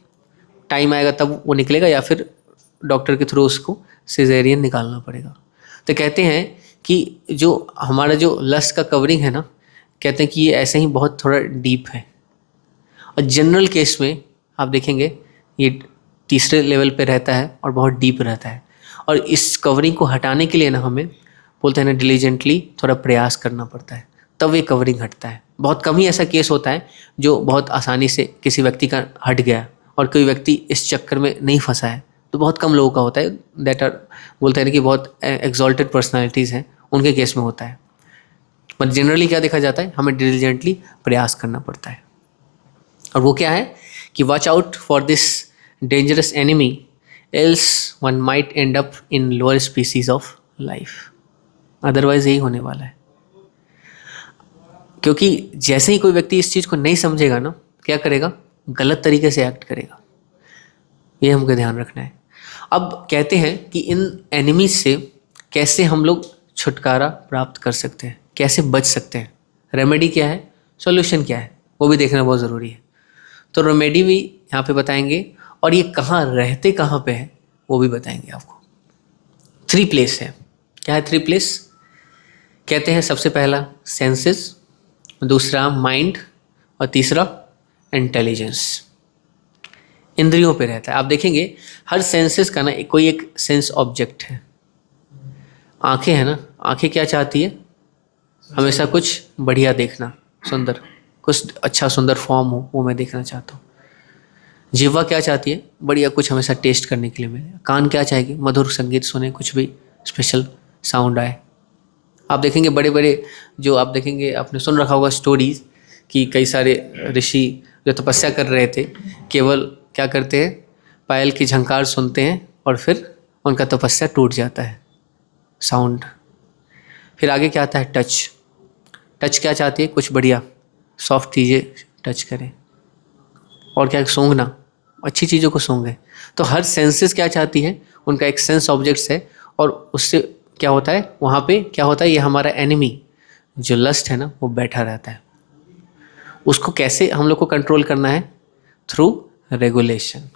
टाइम आएगा तब वो निकलेगा या फिर डॉक्टर के थ्रू उसको सिजेरियन निकालना पड़ेगा। तो कहते हैं कि जो हमारा जो लस्ट का कवरिंग है ना, कहते हैं कि ये ऐसे ही बहुत थोड़ा डीप है। और जनरल केस में आप देखेंगे ये तीसरे लेवल पे रहता है और बहुत डीप रहता है। और इस कवरिंग को हटाने के लिए ना हमें बोलते हैं ना डिलीजेंटली थोड़ा प्रयास करना पड़ता है, तब ये कवरिंग हटता है। बहुत कम ही ऐसा केस होता है जो बहुत आसानी से किसी व्यक्ति का हट गया और कोई व्यक्ति इस चक्कर में नहीं फंसा है, तो बहुत कम लोगों का होता है। दैट आर बोलते हैं कि बहुत एक्सॉल्टेड पर्सनालिटीज़ हैं, उनके केस में होता है। बट जनरली क्या देखा जाता है, हमें डिलीजेंटली प्रयास करना पड़ता है। और वो क्या है कि watch out for this dangerous enemy else one might and up in lower species of life. Otherwise यही होने वाला है, क्योंकि जैसे ही कोई व्यक्ति इस चीज़ को नहीं समझेगा ना, क्या करेगा, गलत तरीके से एक्ट करेगा। ये हमको ध्यान रखना है। अब कहते हैं कि इन एनिमीज से कैसे हम लोग छुटकारा प्राप्त कर सकते हैं, कैसे बच सकते हैं, रेमेडी क्या है, सॉल्यूशन क्या है, वो भी देखना बहुत ज़रूरी है। तो रेमेडी भी यहाँ पे बताएंगे और ये कहाँ रहते कहाँ पे है वो भी बताएंगे आपको। 3 प्लेस है। क्या है 3 प्लेस? कहते हैं सबसे पहला सेंसेस, दूसरा माइंड और तीसरा इंटेलिजेंस। इंद्रियों पे रहता है। आप देखेंगे हर सेंसेस का ना कोई एक सेंस ऑब्जेक्ट है। आंखें है ना, आंखें क्या चाहती है, हमेशा कुछ बढ़िया देखना, सुंदर, कुछ अच्छा सुंदर फॉर्म हो वो मैं देखना चाहता हूँ। जिह्वा क्या चाहती है, बढ़िया कुछ हमेशा टेस्ट करने के लिए मिले। कान क्या चाहेगी, मधुर संगीत सुने, कुछ भी स्पेशल साउंड आए। आप देखेंगे बड़े बड़े जो आप देखेंगे, आपने सुन रखा होगा स्टोरीज कि कई सारे ऋषि जो तपस्या कर रहे थे, केवल क्या करते हैं, पायल की झंकार सुनते हैं और फिर उनका तपस्या टूट जाता है, साउंड। फिर आगे क्या आता है, टच। टच क्या चाहती है, कुछ बढ़िया सॉफ्ट चीज़ें टच करें। और क्या, सूंघना, अच्छी चीज़ों को सूंघें। तो हर सेंसेस क्या चाहती है, उनका एक सेंस ऑब्जेक्ट्स है और उससे क्या होता है, वहाँ पे क्या होता है, ये हमारा एनिमी जो लस्ट है ना वो बैठा रहता है। उसको कैसे हम लोग को कंट्रोल करना है, थ्रू रेगुलेशन।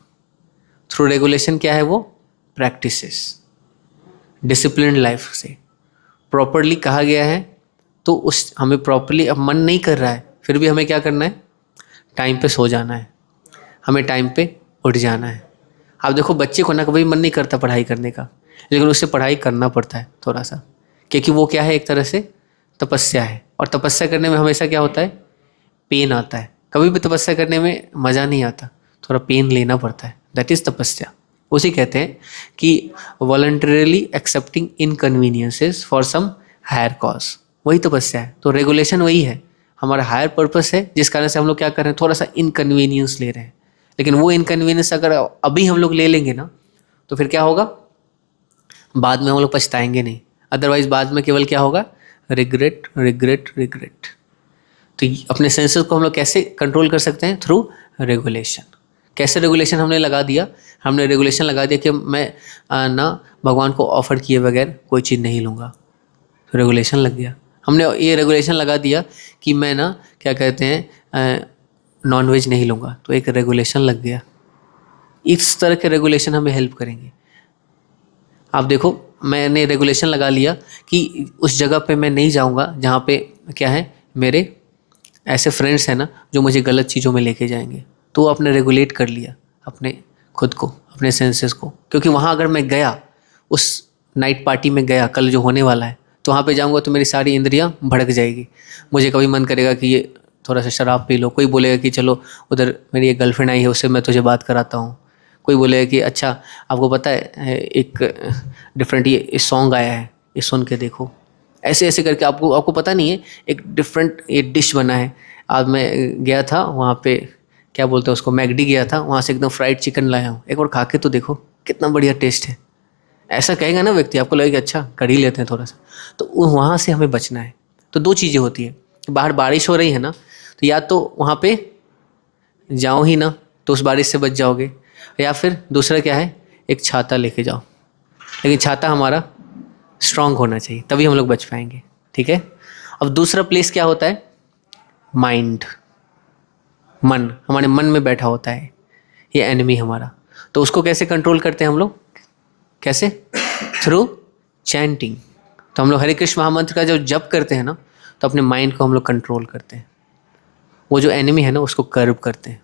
थ्रू रेगुलेशन क्या है वो, प्रैक्टिसेस, डिसिप्लिन लाइफ से प्रॉपरली कहा गया है। तो उस हमें प्रॉपरली, अब मन नहीं कर रहा है फिर भी हमें क्या करना है, टाइम पे सो जाना है, हमें टाइम पे उठ जाना है। आप देखो बच्चे को ना कभी मन नहीं करता पढ़ाई करने का, लेकिन उससे पढ़ाई करना पड़ता है थोड़ा सा, क्योंकि वो क्या है, एक तरह से तपस्या है। और तपस्या करने में हमेशा क्या होता है, पेन आता है। कभी भी तपस्या करने में मज़ा नहीं आता, थोड़ा पेन लेना पड़ता है, दैट इज़ तपस्या। उसी कहते हैं कि voluntarily accepting inconveniences for some higher cause, वही तपस्या है। तो रेगुलेशन वही है, हमारा हायर पर्पस है जिस कारण से हम लोग क्या कर रहे हैं, थोड़ा सा इनकन्वीनियंस ले रहे हैं। लेकिन वो इनकन्वीनियंस अगर अभी हम लोग ले लेंगे ना तो फिर क्या होगा, बाद में हम लोग पछताएंगे नहीं। अदरवाइज बाद में केवल क्या होगा, रिग्रेट रिग्रेट रिग्रेट। तो अपने सेंसेस को हम लोग कैसे कंट्रोल कर सकते हैं, थ्रू रेगुलेशन। कैसे रेगुलेशन हमने लगा दिया, हमने रेगुलेशन लगा दिया कि मैं ना भगवान को ऑफर किए बगैर कोई चीज़ नहीं लूँगा, तो रेगुलेशन लग गया। हमने ये रेगुलेशन लगा दिया कि मैं ना क्या कहते हैं नॉन वेज नहीं लूँगा, तो एक रेगुलेशन लग गया। इस तरह के रेगुलेशन हमें हेल्प करेंगे। आप देखो, मैंने रेगुलेशन लगा लिया कि उस जगह पे मैं नहीं जाऊँगा जहाँ पे क्या है, मेरे ऐसे फ्रेंड्स हैं ना जो मुझे गलत चीज़ों में लेके जाएंगे। तो वो आपने रेगुलेट कर लिया अपने खुद को, अपने सेंसेस को, क्योंकि वहाँ अगर मैं गया, उस नाइट पार्टी में गया कल जो होने वाला है, तो वहाँ पे जाऊँगा तो मेरी सारी इंद्रियाँ भड़क जाएगी। मुझे कभी मन करेगा कि ये थोड़ा सा शराब पी लो, कोई बोलेगा कि चलो उधर मेरी एक गर्लफ्रेंड आई है, उससे मैं तुझे बात कराता हूँ, कोई बोलेगा कि अच्छा आपको पता है एक डिफरेंट ये सॉन्ग आया है, ये सुन के देखो। ऐसे ऐसे करके आपको पता नहीं है, एक डिफरेंट ये डिश बना है। आज मैं गया था वहाँ पे, क्या बोलते हैं उसको, मैगडी गया था, वहाँ से एकदम फ्राइड चिकन लाया हूँ, एक बार खा के तो देखो कितना बढ़िया टेस्ट है। ऐसा कहेगा ना व्यक्ति, आपको लगेगा अच्छा कर ही लेते हैं थोड़ा सा। तो वहाँ से हमें बचना है। तो दो चीज़ें होती है, बाहर बारिश हो रही है ना, तो या तो वहाँ पे जाओ ही ना, तो उस बारिश से बच जाओगे, या फिर दूसरा क्या है, एक छाता लेके जाओ। लेकिन छाता हमारा स्ट्रांग होना चाहिए, तभी हम लोग बच पाएंगे। ठीक है। अब दूसरा प्लेस क्या होता है, माइंड, मन, हमारे मन में बैठा होता है ये एनिमी हमारा। तो उसको कैसे कंट्रोल करते हैं हम लोग, कैसे, थ्रू चैंटिंग। तो हम लोग हरे कृष्ण महामंत्र का जो जप करते हैं ना, तो अपने माइंड को हम लोग कंट्रोल करते हैं, वो जो एनिमी है ना उसको कर्व करते हैं।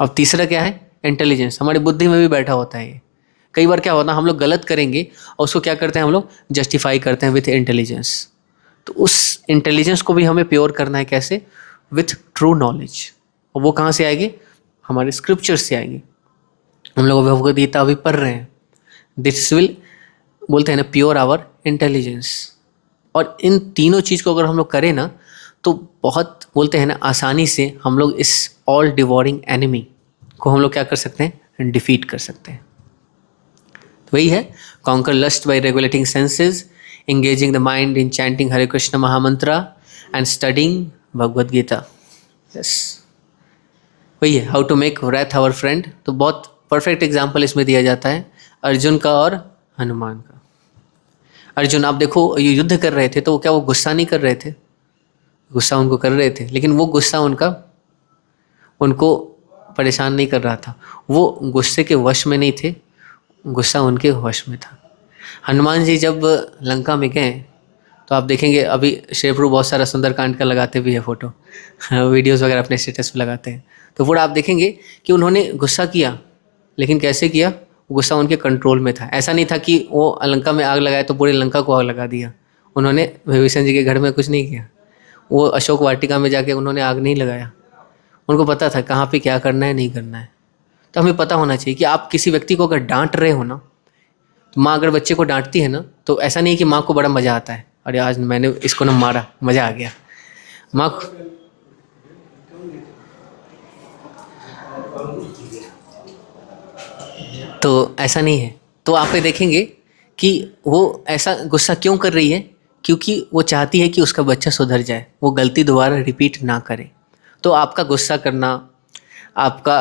अब तीसरा क्या है, इंटेलिजेंस, हमारी बुद्धि में भी बैठा होता है ये। कई बार क्या होता है, हम लोग गलत करेंगे और उसको क्या करते हैं हम लोग, जस्टिफाई करते हैं विथ इंटेलिजेंस। तो उस इंटेलिजेंस को भी हमें प्योर करना है, कैसे, विथ ट्रू नॉलेज। और वो कहाँ से आएगी, हमारे स्क्रिप्चर से आएगी। हम लोग भगवद गीता अभी पढ़ रहे हैं, दिस विल, बोलते हैं ना, प्योर आवर इंटेलिजेंस। और इन तीनों चीज़ को अगर हम लोग करें ना, तो बहुत, बोलते हैं ना, आसानी से हम लोग इस ऑल डिवोरिंग एनिमी को हम लोग क्या कर सकते हैं, डिफीट कर सकते हैं। तो वही है, conquer lust by regulating senses, engaging the mind in chanting Hare Krishna mahamantra and studying Bhagavad Gita. Yes, वही है, how to make wrath our friend. तो बहुत परफेक्ट एग्जाम्पल इसमें दिया जाता है अर्जुन का और हनुमान का। अर्जुन, आप देखो, ये युद्ध कर रहे थे तो क्या वो गुस्सा नहीं कर रहे थे, गुस्सा उनको कर रहे थे, लेकिन वो गुस्सा उनको परेशान नहीं कर रहा था, वो गुस्से के वश में नहीं थे, गुस्सा उनके वश में था। हनुमान जी जब लंका में गए, तो आप देखेंगे अभी शेरप्रभु बहुत सारा सुंदरकांड का लगाते भी है फोटो, वीडियोस वगैरह अपने स्टेटस पे लगाते हैं। तो पूरा आप देखेंगे कि उन्होंने गुस्सा किया, लेकिन कैसे किया, गुस्सा उनके कंट्रोल में था। ऐसा नहीं था कि वो लंका में आग लगाए तो पूरी लंका को आग लगा दिया। उन्होंने विभीषण जी के घर में कुछ नहीं किया, वो अशोक वाटिका में जाके उन्होंने आग नहीं लगाया। उनको पता था कहाँ पे क्या करना है, नहीं करना है। तो हमें पता होना चाहिए कि आप किसी व्यक्ति को अगर डांट रहे हो ना, तो माँ अगर बच्चे को डांटती है ना, तो ऐसा नहीं है कि माँ को बड़ा मज़ा आता है, अरे आज मैंने इसको ना मारा, मज़ा आ गया। माँ तो ऐसा नहीं है। तो आप ये देखेंगे कि वो ऐसा गुस्सा क्यों कर रही है, क्योंकि वो चाहती है कि उसका बच्चा सुधर जाए, वो गलती दोबारा रिपीट ना करे। तो आपका गुस्सा करना, आपका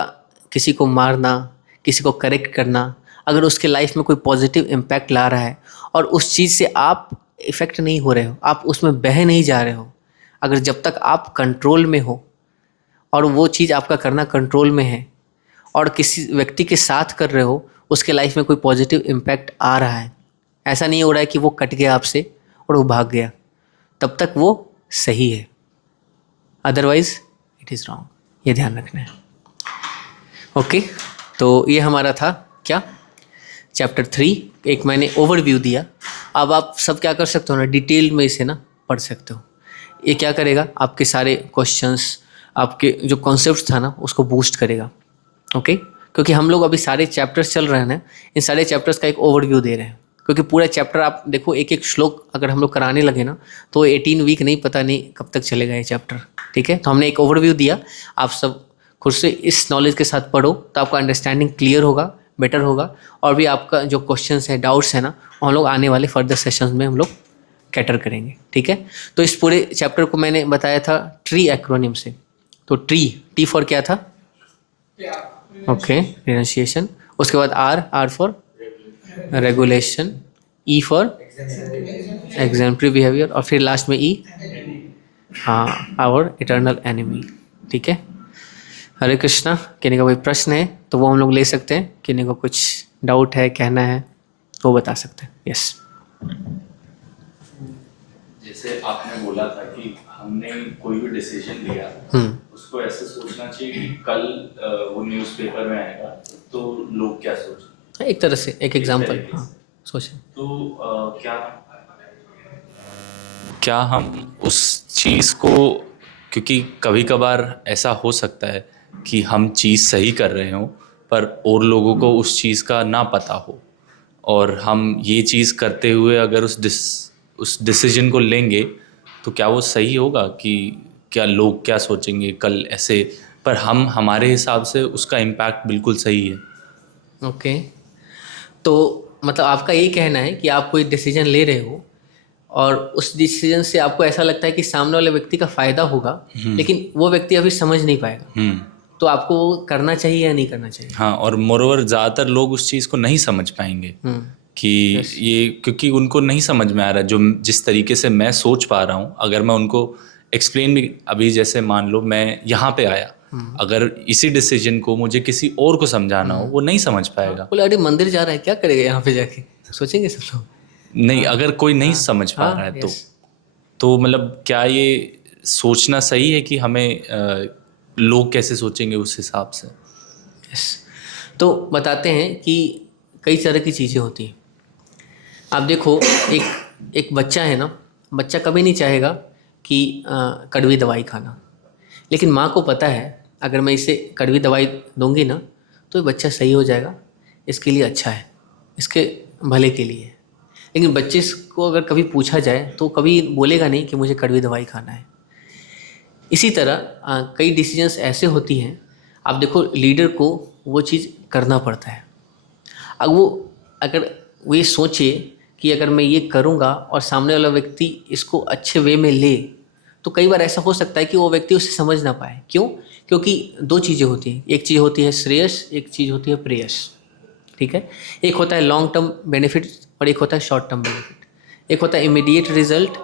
किसी को मारना, किसी को करेक्ट करना, अगर उसके लाइफ में कोई पॉजिटिव इम्पैक्ट ला रहा है और उस चीज़ से आप इफ़ेक्ट नहीं हो रहे हो, आप उसमें बह नहीं जा रहे हो, अगर जब तक आप कंट्रोल में हो और वो चीज़ आपका करना कंट्रोल में है और किसी व्यक्ति के साथ कर रहे हो, उसके लाइफ में कोई पॉजिटिव इम्पैक्ट आ रहा है, ऐसा नहीं हो रहा है कि वो कट गया आपसे और वो भाग गया, तब तक वो सही है, अदरवाइज इट इज़ रॉन्ग। ये ध्यान रखना है। ओके, तो ये हमारा था क्या, चैप्टर 3। एक मैंने ओवरव्यू दिया। अब आप सब क्या कर सकते हो ना, डिटेल में इसे ना पढ़ सकते हो। ये क्या करेगा, आपके सारे क्वेश्चंस, आपके जो कॉन्सेप्ट्स था ना, उसको बूस्ट करेगा। ओके, क्योंकि हम लोग अभी सारे चैप्टर्स चल रहे हैं ना, इन सारे चैप्टर्स का एक ओवरव्यू दे रहे हैं। क्योंकि पूरा चैप्टर आप देखो, एक एक श्लोक अगर हम लोग कराने लगे ना, तो 18 वीक नहीं, पता नहीं कब तक चलेगा ये चैप्टर। ठीक है, तो हमने एक ओवरव्यू दिया, आप सब खुद से इस नॉलेज के साथ पढ़ो, तो आपका अंडरस्टैंडिंग क्लियर होगा, बेटर होगा। और भी आपका जो क्वेश्चंस है, डाउट्स है ना, हम लोग आने वाले फर्दर सेशंस में हम लोग कैटर करेंगे। ठीक है, तो इस पूरे चैप्टर को मैंने बताया था ट्री एक्रोनिम से। तो टी फॉर क्या था, ओके, रिनंसिएशन। उसके बाद R for regulation, E for exemplary behaviour, और फिर लास्ट में ई, हाँ, आवर इटर्नल एनिमी। ठीक है, हरे कृष्णा। किन्हीं का कोई प्रश्न है तो वो हम लोग ले सकते हैं, किन्हीं को कुछ डाउट है, कहना है, वो बता सकते हैं। यस। जैसे आपने बोला था कि हमने कोई भी डिसीजन लिया उसको ऐसे सोचना चाहिए कि कल वो न्यूज़पेपर में आएगा तो लोग क्या सोचें। एक तरह से एक एग्जांपल, तरीके हाँ, से। सोचें। तो क्या हम उस चीज़ को, क्योंकि कभी कभार ऐसा हो सकता है कि हम चीज़ सही कर रहे हों पर और लोगों को उस चीज़ का ना पता हो, और हम ये चीज़ करते हुए अगर उस डिसीजन को लेंगे तो क्या वो सही होगा कि क्या लोग क्या सोचेंगे कल ऐसे, पर हम हमारे हिसाब से उसका इम्पैक्ट बिल्कुल सही है। ओके, तो मतलब आपका यही कहना है कि आप कोई डिसीजन ले रहे हो और उस डिसीजन से आपको ऐसा लगता है कि सामने वाले व्यक्ति का फ़ायदा होगा, लेकिन वो व्यक्ति अभी समझ नहीं पाएगा, तो आपको वो करना चाहिए या नहीं करना चाहिए? हाँ, और मोरोवर ज़्यादातर लोग उस चीज़ को नहीं समझ पाएंगे कि ये, क्योंकि उनको नहीं समझ में आ रहा जो जिस तरीके से मैं सोच पा रहा हूँ। अगर मैं उनको एक्सप्लेन भी, अभी जैसे मान लो मैं यहाँ पे आया, अगर इसी डिसीजन को मुझे किसी और को समझाना हो वो नहीं समझ पाएगा। बोले अरे मंदिर जा रहा है, क्या करेगा यहाँ पे जाके, सोचेंगे सब लोग। नहीं, अगर कोई नहीं समझ पा रहा है तो मतलब क्या ये सोचना सही है कि हमें लोग कैसे सोचेंगे उस हिसाब से? यस, तो बताते हैं कि कई तरह की चीज़ें होती हैं। आप देखो, एक बच्चा है ना, बच्चा कभी नहीं चाहेगा कि कड़वी दवाई खाना, लेकिन माँ को पता है अगर मैं इसे कड़वी दवाई दूंगी ना तो ये बच्चा सही हो जाएगा, इसके लिए अच्छा है, इसके भले के लिए है। लेकिन बच्चे को अगर कभी पूछा जाए तो कभी बोलेगा नहीं कि मुझे कड़वी दवाई खाना है। इसी तरह कई डिसीजंस ऐसे होती हैं, आप देखो लीडर को वो चीज़ करना पड़ता है। अगर वो ये सोचे कि अगर मैं ये करूँगा और सामने वाला व्यक्ति इसको अच्छे वे में ले, तो कई बार ऐसा हो सकता है कि वो व्यक्ति उसे समझ ना पाए। क्यों? क्योंकि दो चीज़ें होती हैं, एक चीज़ होती है श्रेयस, एक चीज़ होती है प्रेयस। ठीक है, एक होता है लॉन्ग टर्म बेनिफिट और एक होता है शॉर्ट टर्म बेनिफिट। एक होता है इमीडिएट रिजल्ट,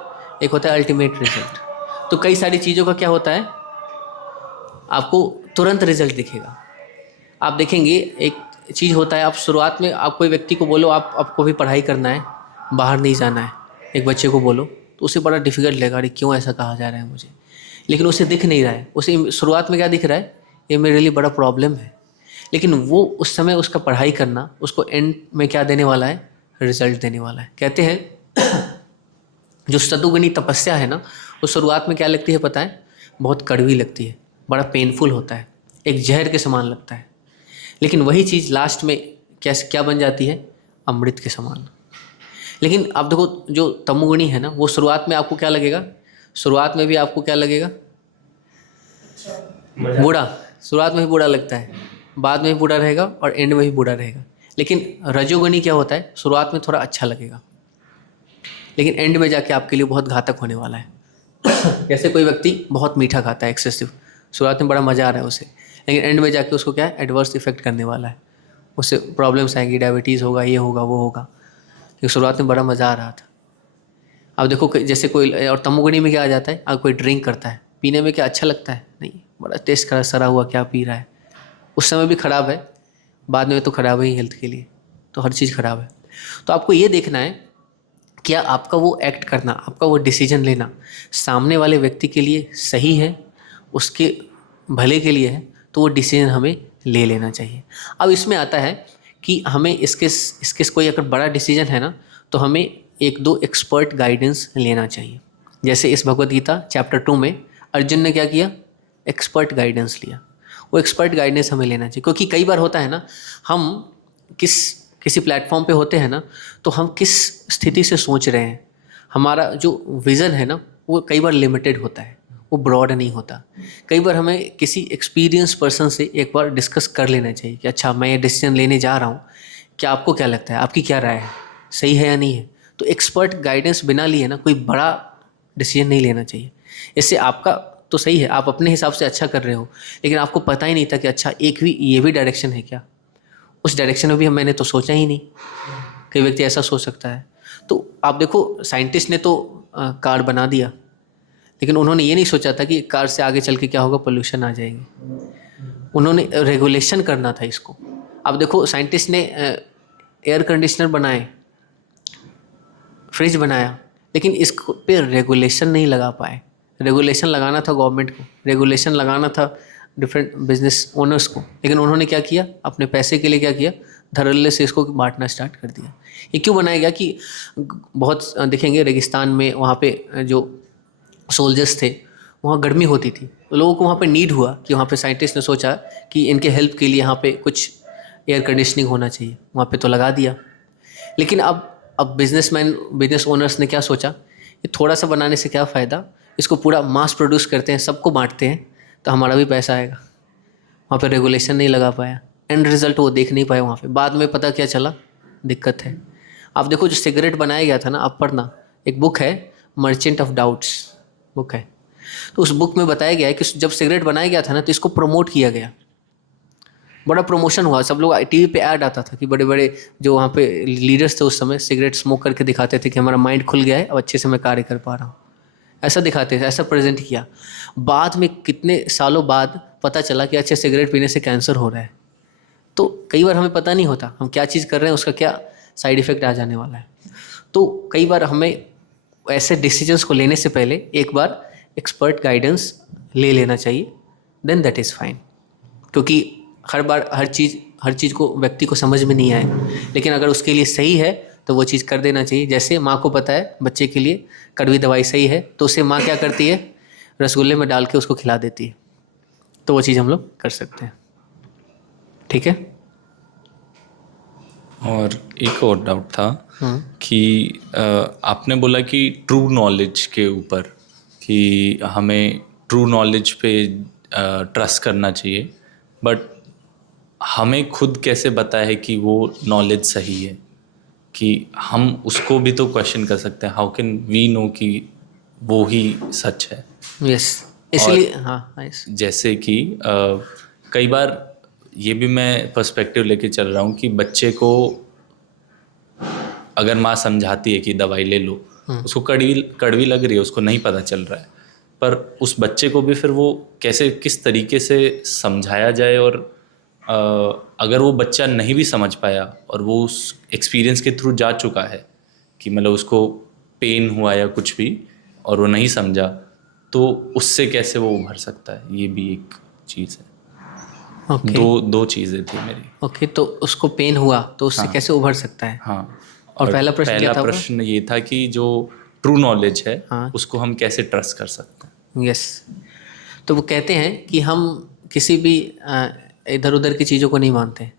एक होता है अल्टीमेट रिजल्ट। तो कई सारी चीज़ों का क्या होता है, आपको तुरंत रिजल्ट दिखेगा। आप देखेंगे एक चीज़ होता है, आप शुरुआत में आप कोई व्यक्ति को बोलो आपको भी पढ़ाई करना है, बाहर नहीं जाना है, एक बच्चे को बोलो तो उसे बड़ा डिफिकल्ट लगेगा, अरे क्यों ऐसा कहा जा रहा है मुझे, लेकिन उसे दिख नहीं रहा है। उसे शुरुआत में क्या दिख रहा है, ये मेरे लिए बड़ा प्रॉब्लम है, लेकिन वो उस समय उसका पढ़ाई करना उसको एंड में क्या देने वाला है, रिजल्ट देने वाला है। कहते हैं जो सतुगुनी तपस्या है ना, वो शुरुआत में क्या लगती है पता है, बहुत कड़वी लगती है, बड़ा पेनफुल होता है, एक जहर के समान लगता है, लेकिन वही चीज़ लास्ट में क्या बन जाती है, अमृत के समान। लेकिन आप देखो जो तमोगुणी है ना, वो शुरुआत में आपको क्या लगेगा, शुरुआत में भी आपको क्या लगेगा, बूढ़ा, शुरुआत में भी बूढ़ा लगता है, बाद में भी बूढ़ा रहेगा और एंड में भी बूढ़ा रहेगा। लेकिन रजोगुणी क्या होता है, शुरुआत में थोड़ा अच्छा लगेगा, लेकिन एंड में जाके आपके लिए बहुत घातक होने वाला है। जैसे कोई व्यक्ति बहुत मीठा खाता है एक्सेसिव, शुरुआत में बड़ा मज़ा आ रहा है उसे, लेकिन एंड में जाके उसको क्या है, एडवर्स इफेक्ट करने वाला है, उससे प्रॉब्लम्स आएंगी, डायबिटीज़ होगा, ये होगा वो होगा, क्योंकि शुरुआत में बड़ा मज़ा आ रहा था। अब देखो जैसे कोई, और तमोगुणी में क्या आ जाता है, अगर कोई ड्रिंक करता है, पीने में क्या अच्छा लगता है, नहीं, बड़ा टेस्ट करा सरा हुआ क्या पी रहा है, उस समय भी ख़राब है, बाद में तो ख़राब है ही हेल्थ के लिए, तो हर चीज़ ख़राब है। तो आपको ये देखना है क्या आपका वो एक्ट करना, आपका वो डिसीजन लेना सामने वाले व्यक्ति के लिए सही है, उसके भले के लिए है, तो वो डिसीजन हमें ले लेना चाहिए। अब इसमें आता है कि हमें इसके कोई अगर बड़ा डिसीजन है ना, तो हमें एक दो एक्सपर्ट गाइडेंस लेना चाहिए। जैसे इस भगवद गीता चैप्टर 2 में अर्जुन ने क्या किया, एक्सपर्ट गाइडेंस लिया। वो एक्सपर्ट गाइडेंस हमें लेना चाहिए, क्योंकि कई बार होता है ना, हम किसी प्लेटफॉर्म पे होते हैं ना, तो हम किस स्थिति से सोच रहे हैं, हमारा जो विज़न है ना वो कई बार लिमिटेड होता है, वो ब्रॉड नहीं होता। कई बार हमें किसी एक्सपीरियंस पर्सन से एक बार डिस्कस कर लेना चाहिए कि अच्छा मैं ये डिसीजन लेने जा रहा हूँ, क्या आपको क्या लगता है, आपकी क्या राय है, सही है या नहीं है। तो एक्सपर्ट गाइडेंस बिना लिए ना कोई बड़ा डिसीजन नहीं लेना चाहिए। इससे आपका तो सही है, आप अपने हिसाब से अच्छा कर रहे हो, लेकिन आपको पता ही नहीं था कि अच्छा ये भी डायरेक्शन है क्या, उस डायरेक्शन में भी मैंने तो सोचा ही नहीं। कई व्यक्ति ऐसा सोच सकता है। तो आप देखो साइंटिस्ट ने तो कार बना दिया, लेकिन उन्होंने ये नहीं सोचा था कि कार से आगे चल के क्या होगा, पोल्यूशन आ जाएगी। उन्होंने रेगुलेशन करना था इसको। अब देखो साइंटिस्ट ने एयर कंडीशनर बनाए, फ्रिज बनाया, लेकिन इस पे रेगुलेशन नहीं लगा पाए। रेगुलेशन लगाना था गवर्नमेंट को, रेगुलेशन लगाना था डिफरेंट बिजनेस ओनर्स को, लेकिन उन्होंने क्या किया, अपने पैसे के लिए क्या किया, धड़ल्ले से इसको बांटना स्टार्ट कर दिया। ये क्यों बनाया गया कि बहुत देखेंगे रेगिस्तान में, वहाँ पे जो सोल्जर्स थे वहाँ गर्मी होती थी, तो लोगों को वहाँ पे नीड हुआ कि वहाँ पे साइंटिस्ट ने सोचा कि इनके हेल्प के लिए यहाँ पे कुछ एयर कंडीशनिंग होना चाहिए, वहाँ पे तो लगा दिया। लेकिन अब बिजनेस ओनर्स ने क्या सोचा, ये थोड़ा सा बनाने से क्या फ़ायदा, इसको पूरा मास प्रोड्यूस करते हैं, सबको बांटते हैं, तो हमारा भी पैसा आएगा। वहाँ पे रेगुलेशन नहीं लगा पाया, एंड रिजल्ट वो देख नहीं पाए वहाँ पे। बाद में पता क्या चला, दिक्कत है। आप देखो जो सिगरेट बनाया गया था ना, आप पढ़ना, एक बुक है मर्चेंट ऑफ डाउट्स बुक है, तो उस बुक में बताया गया है कि जब सिगरेट बनाया गया था ना, तो इसको प्रमोट किया गया, बड़ा प्रमोशन हुआ। सब लोग टीवी पे ऐड आता था कि बड़े बड़े जो वहाँ पे लीडर्स थे उस समय सिगरेट स्मोक करके दिखाते थे कि हमारा माइंड खुल गया है, अब अच्छे से मैं कार्य कर पा रहा हूँ, ऐसा दिखाते थे, ऐसा प्रेजेंट किया। बाद में कितने सालों बाद पता चला कि अच्छा सिगरेट पीने से कैंसर हो रहा है। तो कई बार हमें पता नहीं होता हम क्या चीज़ कर रहे हैं, उसका क्या साइड इफ़ेक्ट आ जाने वाला है। तो कई बार हमें ऐसे डिसीजंस को लेने से पहले एक बार एक्सपर्ट गाइडेंस ले लेना चाहिए, देन दैट इज़ फाइन। क्योंकि हर बार हर चीज़ को व्यक्ति को समझ में नहीं आए, लेकिन अगर उसके लिए सही है तो वो चीज़ कर देना चाहिए। जैसे माँ को पता है बच्चे के लिए कड़वी दवाई सही है, तो उसे माँ क्या करती है, रसगुल्ले में डाल के उसको खिला देती है। तो वो चीज़ हम लोग कर सकते हैं, ठीक है। और एक और डाउट था कि आपने बोला कि ट्रू नॉलेज के ऊपर कि हमें ट्रू नॉलेज पे ट्रस्ट करना चाहिए, बट हमें खुद कैसे पता है कि वो नॉलेज सही है, कि हम उसको भी तो क्वेश्चन कर सकते हैं। हाउ कैन वी नो कि वो ही सच है? यस, इसलिए हाँ, जैसे कि कई बार ये भी मैं पर्सपेक्टिव लेके चल रहा हूँ कि बच्चे को अगर माँ समझाती है कि दवाई ले लो, उसको कड़वी लग रही है, उसको नहीं पता चल रहा है, पर उस बच्चे को भी फिर वो कैसे किस तरीके से समझाया जाए, और अगर वो बच्चा नहीं भी समझ पाया और वो उस एक्सपीरियंस के थ्रू जा चुका है कि मतलब उसको पेन हुआ या कुछ भी और वो नहीं समझा, तो उससे कैसे वो उभर सकता है, ये भी एक चीज़ है। दो चीज़ें थी मेरी। ओके, तो उसको पेन हुआ तो उससे कैसे उभर सकता है? हाँ, और पहला प्रश्न ये था कि जो ट्रू नॉलेज है उसको हम कैसे ट्रस्ट कर सकते हैं? यस, तो वो कहते हैं कि हम किसी भी इधर उधर की चीज़ों को नहीं मानते।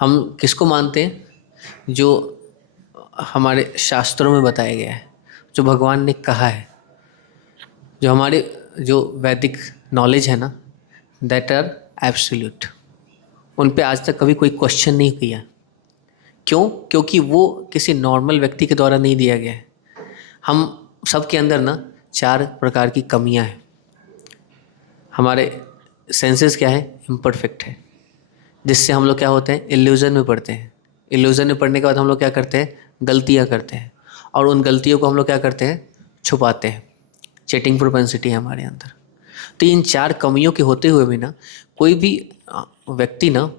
हम किसको मानते हैं? जो हमारे शास्त्रों में बताया गया है, जो भगवान ने कहा है, जो हमारे जो वैदिक नॉलेज है ना, दैट आर एब्सोल्यूट। उन पे आज तक कभी कोई क्वेश्चन नहीं किया। क्यों? क्योंकि वो किसी नॉर्मल व्यक्ति के द्वारा नहीं दिया गया है। हम सब के अंदर ना 4 प्रकार की कमियां हैं। हमारे सेंसेस क्या है? इम्परफेक्ट है, जिससे हम लोग क्या होते हैं, इल्यूज़न में पड़ते हैं। इल्यूज़न में पड़ने के बाद हम लोग क्या करते हैं, गलतियां करते हैं, और उन गलतियों को हम लोग क्या करते हैं, छुपाते हैं। चीटिंग प्रोपेंसिटी है हमारे अंदर। तो इन 4 कमियों के होते हुए भी ना कोई भी व्यक्ति ना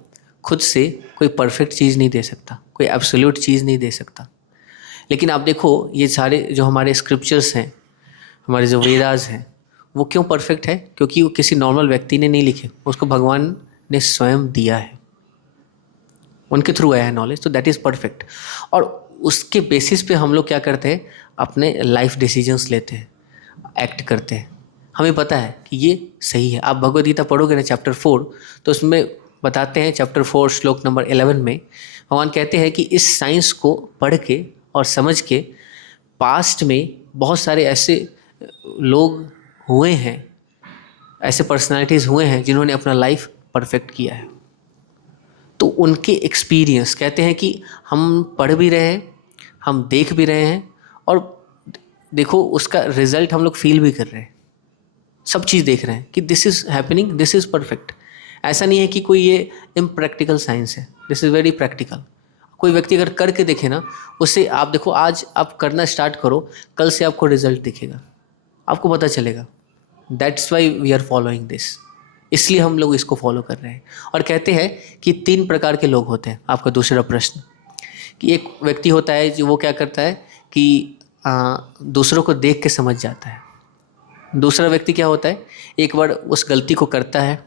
खुद से कोई परफेक्ट चीज़ नहीं दे सकता, कोई एब्सोल्यूट चीज़ नहीं दे सकता। लेकिन आप देखो ये सारे जो हमारे स्क्रिप्चर्स हैं, हमारे जो वेदास हैं, वो क्यों परफेक्ट है? क्योंकि वो किसी नॉर्मल व्यक्ति ने नहीं लिखे, उसको भगवान ने स्वयं दिया है, उनके थ्रू आया है नॉलेज, तो दैट इज़ परफेक्ट। और उसके बेसिस पे हम लोग क्या करते हैं, अपने लाइफ डिसीजंस लेते हैं, एक्ट करते हैं। हमें पता है कि ये सही है। आप भगवद गीता पढ़ोगे ना चैप्टर 4, तो उसमें बताते हैं, चैप्टर 4 श्लोक नंबर 11 में भगवान कहते हैं कि इस साइंस को पढ़ के और समझ के पास्ट में बहुत सारे ऐसे लोग हुए हैं, ऐसे पर्सनालिटीज़ हुए हैं जिन्होंने अपना लाइफ परफेक्ट किया है। तो उनके एक्सपीरियंस कहते हैं कि हम पढ़ भी रहे हैं, हम देख भी रहे हैं, और देखो उसका रिजल्ट हम लोग फील भी कर रहे हैं। सब चीज़ देख रहे हैं कि this is happening, this is perfect. ऐसा नहीं है कि कोई ये इम्प्रैक्टिकल साइंस है, दिस इज़ वेरी प्रैक्टिकल। कोई व्यक्ति अगर करके देखे ना, उससे आप देखो, आज आप करना स्टार्ट करो, कल से आपको रिजल्ट दिखेगा, आपको पता चलेगा। That's why we are following this, इसलिए हम लोग इसको फॉलो कर रहे हैं। और कहते हैं कि 3 प्रकार के लोग होते हैं। आपका दूसरा प्रश्न, कि एक व्यक्ति होता है जो वो क्या करता है कि दूसरों को देख के समझ जाता है। दूसरा व्यक्ति क्या होता है, एक बार उस गलती को करता है,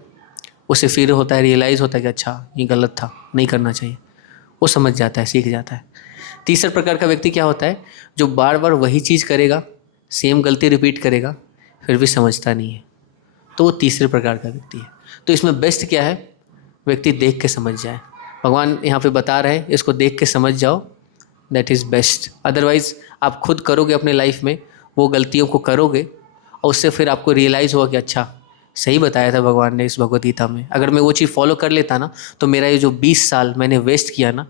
उसे फिर होता है, रियलाइज़ होता है कि अच्छा ये गलत था, नहीं करना चाहिए, वो समझ जाता है, सीख जाता है। तीसरा प्रकार का व्यक्ति क्या होता है, जो बार बार वही चीज़ करेगा, सेम गलती रिपीट करेगा, फिर भी समझता नहीं है, तो वो तीसरे प्रकार का व्यक्ति है। तो इसमें बेस्ट क्या है, व्यक्ति देख के समझ जाए। भगवान यहाँ पे बता रहे हैं, इसको देख के समझ जाओ, दैट इज़ बेस्ट। अदरवाइज़ आप खुद करोगे अपने लाइफ में, वो गलतियों को करोगे और उससे फिर आपको रियलाइज़ होगा कि अच्छा सही बताया था भगवान ने इस भगवद गीता में, अगर मैं वो चीज़ फॉलो कर लेता ना, तो मेरा ये जो 20 साल मैंने वेस्ट किया ना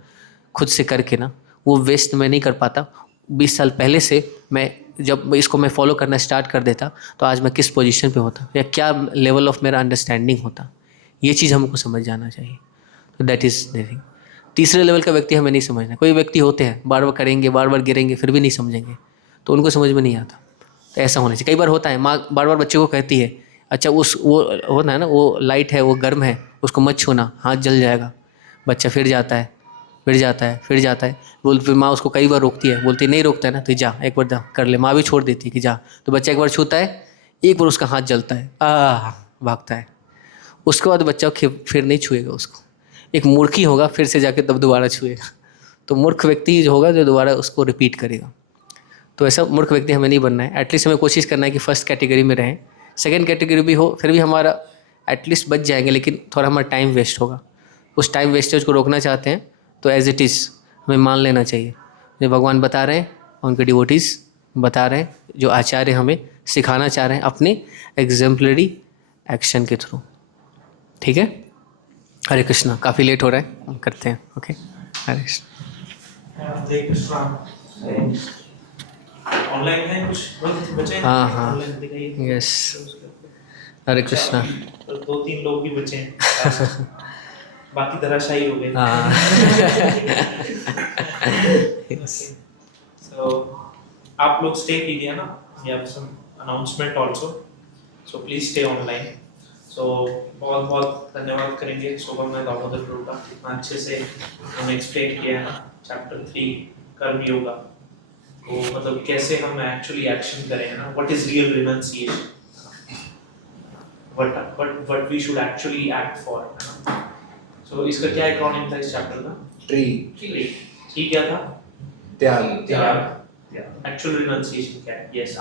खुद से करके ना, वो वेस्ट मैं नहीं कर पाता। 20 साल पहले से मैं जब इसको मैं फॉलो करना स्टार्ट कर देता, तो आज मैं किस पोजीशन पे होता, या क्या लेवल ऑफ मेरा अंडरस्टैंडिंग होता। ये चीज़ हमको समझ जाना चाहिए। तो दैट इज़ द थिंग। तीसरे लेवल का व्यक्ति हमें नहीं समझना। कोई व्यक्ति होते हैं बार बार करेंगे, बार बार गिरेंगे, फिर भी नहीं समझेंगे, तो उनको समझ में नहीं आता। तो ऐसा होना चाहिए। कई बार होता है, माँ बार बार बच्चे को कहती है, अच्छा वो होता है ना, वो लाइट है, वो गर्म है, उसको मत छूना, हाथ जल जाएगा। बच्चा फिर जाता है, फिर जाता है, फिर जाता है, फिर माँ उसको कई बार रोकती है, बोलती नहीं रोकता है ना, तो जा एक बार जा कर ले, माँ भी छोड़ देती है कि जा। तो बच्चा एक बार छूता है, एक बार उसका हाथ जलता है, भागता है। उसके बाद बच्चा फिर नहीं छुएगा उसको। एक मूर्खी होगा, फिर से जाके तब दोबारा छुएगा। तो मूर्ख व्यक्ति जो होगा, जो दोबारा उसको रिपीट करेगा। तो ऐसा मूर्ख व्यक्ति हमें नहीं बनना है। एटलीस्ट हमें कोशिश करना है कि फर्स्ट कैटेगरी में रहें। सेकंड कैटेगरी भी हो, फिर भी हमारा एटलीस्ट बच जाएंगे, लेकिन थोड़ा हमारा टाइम वेस्ट होगा। उस टाइम वेस्टेज को रोकना चाहते हैं तो एज इट इज़ हमें मान लेना चाहिए, जो भगवान बता रहे हैं, उनके डिवोटीज़ बता रहे हैं, जो आचार्य हमें सिखाना चाह रहे हैं अपने एग्जाम्पलरी एक्शन के थ्रू। ठीक है, हरे कृष्णा। काफ़ी लेट हो रहा है, हम करते हैं। ओके, हरे कृष्णा। हरे कृष्णा। ऑनलाइन है कुछ बचे हैं? हाँ हाँ, ऑनलाइन दिखाइए। यस, हरे कृष्णा। तो 2-3 लोग भी बचे हैं। बाकी धराशायी हो गए। हाँ So आप लोग स्टे कीजिए ना, we have some announcement also, so please stay online. So बहुत बहुत धन्यवाद करेंगे शोभम में दामोदर प्रभु का, इतना अच्छे से उन्होंने एक्सप्लेन किया है ना चैप्टर 3 कर्म योगा, तो मतलब कैसे हम एक्चुअली एक्शन करें ना, what is real renunciation, what we should actually act for, है ना। So इसका क्या एक्रोनिम था इस चैप्टर का? ट्री क्या था? त्याग। एक्चुअल रिनंसिएशन क्या है? Yes,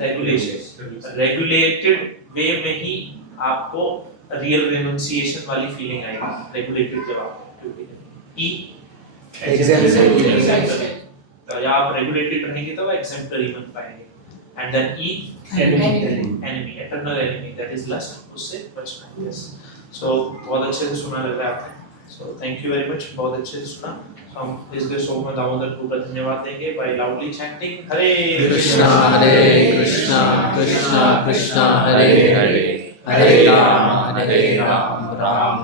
regulation. रेगुलेटेड वे में ही आपको रियल रिनंसिएशन वाली फीलिंग आएगी। रेगुलेटेड जब आप ई एग्जाम्पल, तो या आप रेगुलेटेड रहेंगे तब एग्जाम्पलरी बन पाएंगे। And then E enemy, eternal enemy, that is lust, उससे बचना। यस, सो बहुत अच्छे से सुना लग रहा है आपने। So thank you very much, बहुत अच्छे से सुना। हम इसके शो में दामोदर प्रभु का धन्यवाद देंगे बाय लाउडली चैंटिंग हरे कृष्णा कृष्णा कृष्णा हरे हरे, हरे राम राम